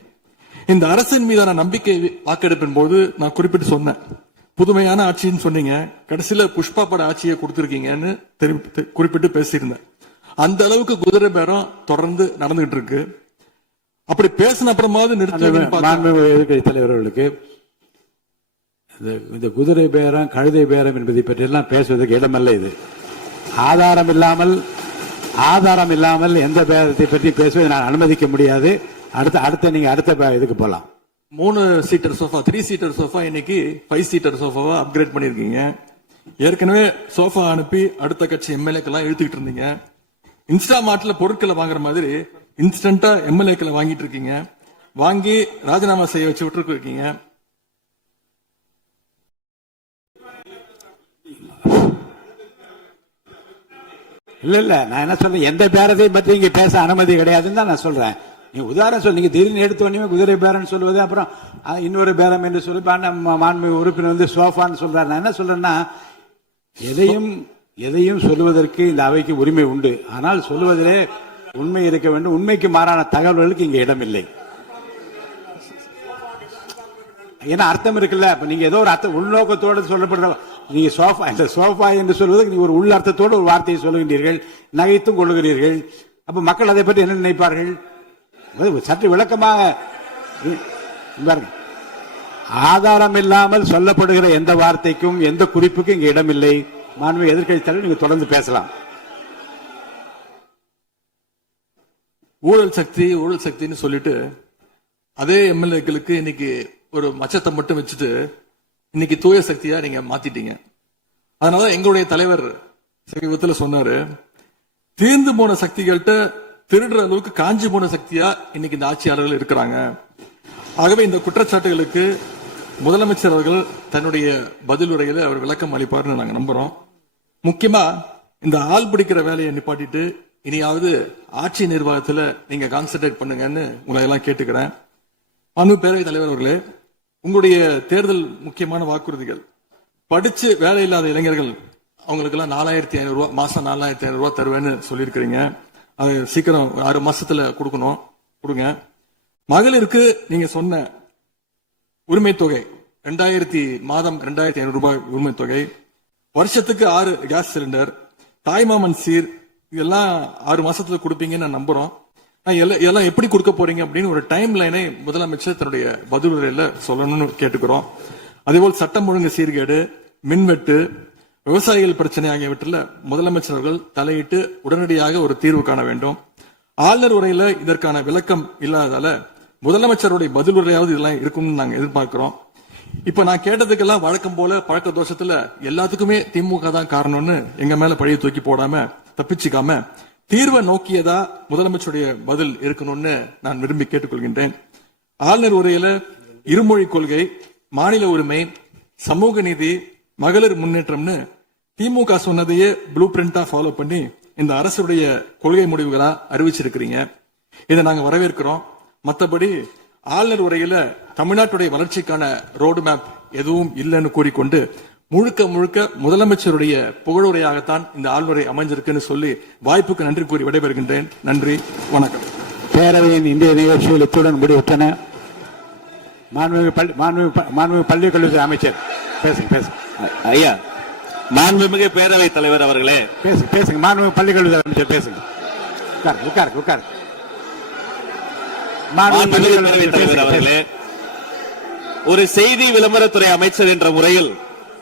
இந்த அரசின் மீதான நம்பிக்கை வாக்கெடுப்பின் போது நான் குறிப்பிட்டு சொன்னேன், புதுமையான ஆட்சின்னு சொன்னீங்க, கடைசியில புஷ்பா பட ஆட்சியை கொடுத்திருக்கீங்கன்னு குறிப்பிட்டு பேசியிருந்தேன். அந்த அளவுக்கு குதிரை பேரம் தொடர்ந்து நடந்துகிட்டு இருக்கு. அப்படி பேசின அப்புறமாவது எதிர்க்கட்சி தலைவர்களுக்கு இந்த குதிரை பேரம் கழுதை பேரம் என்பதை பற்றி எல்லாம் பேசுவதற்கு இடமல்ல. இது ஆதாரம் இல்லாமல் எந்த பேரத்தை பற்றி பேசுவதை நான் அனுமதிக்க முடியாது. அடுத்த இதுக்கு போலாம். 3 சீட்டர் சோஃபா, 3 சீட்டர் சோஃபா இன்னைக்கு 5 சீட்டர் சோஃபாவா அப்கிரேட் பண்ணிருக்கீங்க. ஏற்கனவே சோஃபா அனுப்பி அடுத்த கட்சி எம்எல்ஏக்கெல்லாம் இழுத்துக்கிட்டு இருந்தீங்க. இன்ஸ்டா மார்ட்ல பொருட்களை வாங்குற மாதிரி இன்ஸ்டன்டா எம்எல்ஏக்களை வாங்கிட்டு இருக்கீங்க. வாங்கி ராஜினாமா செய்ய வச்சு விட்டு இருக்கீங்க. இல்ல நான் என்ன சொல்றேன், எந்த பேரத்தையும் பற்றி இங்க பேச அனுமதி கிடையாதுன்னு தான் நான் சொல்றேன். நீங்க உதாரணம் சொல்லுங்க, திடீர்னு எடுத்த உடனே குதிரை பேரம் சொல்லுவது, அப்புறம் இன்னொரு பேரம் என்று சொல்லி மாண்புமிகு உறுப்பினர் வந்து சோஃபான்னு சொல்றாரு. நான் என்ன சொல்றேன்னா, எதையும் சொல்லுவதற்கு இந்த அவைக்கு உரிமை உண்டு. ஆனால் சொல்லுவதிலே உண்மை இருக்க வேண்டும். உண்மைக்கு மாறான தகவல்களுக்கு இங்க இடமில்லை. ஏன்னா அர்த்தம் இருக்குல்ல. இப்ப நீங்க ஏதோ ஒரு அர்த்தம் உள்நோக்கத்தோடு சொல்லப்படுற, நீங்க சோஃபா இந்த சோஃபா என்று சொல்வதற்கு நீங்க ஒரு உள் அர்த்தத்தோடு ஒரு வார்த்தையை சொல்லுகின்றீர்கள், நகைத்தும் கொள்ளுகிறீர்கள். அப்ப மக்கள் அதை பற்றி என்ன நினைப்பார்கள்? சற்று விளக்கமாக ஆதாரம் இல்லாமல் சொல்லப்படுகிற எந்த வார்த்தைக்கும் எந்த குறிப்புக்கும் இங்க இடமில்லை. மாண்புமிகு எதிர்க்கட்சி தலைவர், நீங்க தொடர்ந்து பேசலாம். ஊழல் சக்தின்னு சொல்லிட்டு அதே எம்எல்ஏக்களுக்கு இன்னைக்கு ஒரு மச்சத்தை மட்டும் வச்சுட்டு இன்னைக்கு தூய சக்தியா நீங்க மாத்திட்டீங்க. அதனால எங்களுடைய தலைவர் சமீபத்தில் சொன்னாரு, தீர்ந்து போன சக்திகள்கிட்ட திருடுற அளவுக்கு காஞ்சி போன சக்தியா இன்னைக்கு இந்த ஆட்சியாளர்கள் இருக்கிறாங்க. ஆகவே இந்த குற்றச்சாட்டுகளுக்கு முதலமைச்சர் அவர்கள் தன்னுடைய பதிலுரையில அவர் விளக்கம் அளிப்பார்னு நாங்க நம்புறோம். முக்கியமா இந்த ஆள் பிடிக்கிற வேலையை நிப்பாட்டிட்டு இனியாவது ஆட்சி நிர்வாகத்துல நீங்க கான்சென்ட்ரேட் பண்ணுங்கன்னு உங்களை எல்லாம் கேட்டுக்கிறேன். பேரவைத் தலைவர் அவர்களே, உங்களுடைய தேர்தல் முக்கியமான வாக்குறுதிகள், படிச்சு வேலை இல்லாத இளைஞர்கள் அவங்களுக்கு எல்லாம் 4500 ரூபாய் மாசம் 4500 ரூபாய் தருவேன்னு சொல்லியிருக்கிறீங்க. அது சீக்கிரம் 6 மாசத்துல கொடுங்க. மகளிருக்கு நீங்க சொன்ன உரிமை தொகை மாதம் 2500 ரூபாய் உரிமை தொகை, வருஷத்துக்கு 6 கேஸ் சிலிண்டர், தாய்மாமன் சீர், இதெல்லாம் 6 மாசத்துல கொடுப்பீங்கன்னு நான் நம்புறோம். எல்லாம் எப்படி கொடுக்க போறீங்க அப்படின்னு ஒரு டைம் லைனை முதலமைச்சர் தன்னுடைய பதிலுரையில சொல்லணும்னு கேட்டுக்கிறோம். அதேபோல் சட்டம் ஒழுங்கு சீர்கேடு, மின்வெட்டு, விவசாயிகள் பிரச்சனை ஆகியவற்றில் முதலமைச்சர் அவர்கள் தலையிட்டு உடனடியாக ஒரு தீர்வு காண வேண்டும். ஆளுநர் உரையில இதற்கான விளக்கம் இல்லாததால முதலமைச்சருடைய பதிலுரையாவது இதெல்லாம் இருக்கும்னு நாங்க எதிர்பார்க்கிறோம். இப்ப நான் கேட்டதுக்கெல்லாம் வழக்கம் போல பழக்க தோஷத்துல எல்லாத்துக்குமே திமுக தான் காரணம்னு எங்க மேல பழிய தூக்கி போடாம தப்பிச்சுக்காம தீர்வை நோக்கியதா முதலமைச்சருடைய பதில் இருக்கணும்னு நான் விரும்பி கேட்டுக்கொள்கின்றேன். ஆளுநர் உரையில இருமொழி கொள்கை, மாநில உரிமை, சமூக நீதி, மகளிர் முன்னேற்றம்னு திமுக சொன்னதையே ப்ளூ பிரிண்டா ஃபாலோ பண்ணி இந்த அரசுடைய கொள்கை முடிவுகளா அறிவிச்சிருக்கிறீங்க. இதை நாங்க வரவேற்கிறோம். மற்றபடி ஆளுநர் உரையில தமிழ்நாட்டுடைய வளர்ச்சிக்கான ரோடு மேப் எதுவும் இல்லைன்னு கூறிக்கொண்டு முழுக்க முதலமைச்சருடைய புகழுரையாகத்தான் இந்த ஆளுநரை அமைஞ்சிருக்குன்னு சொல்லி வாய்ப்புக்கு நன்றி கூறி விடைபெறுகின்றேன். நன்றி, வணக்கம். பேரவையின் இந்திய நிகழ்ச்சிகள் இத்துடன் முடிவுற்றன. மாண்புமிகு பள்ளிக் கல்வித்துறை அமைச்சர் பேசுங்க. ஐயா, மாண்புமிகு பேரவைத் தலைவர் அவர்களே, பேசுங்க. மாண்புமிகு பள்ளிக் கல்வித்துறை அமைச்சர் பேசுங்க. உட்கார். மாண்புமிகு பேரவைத் தலைவர் அவர்களே, ஒரு செய்தி விளம்பரத்துறை அமைச்சர் என்ற முறையில்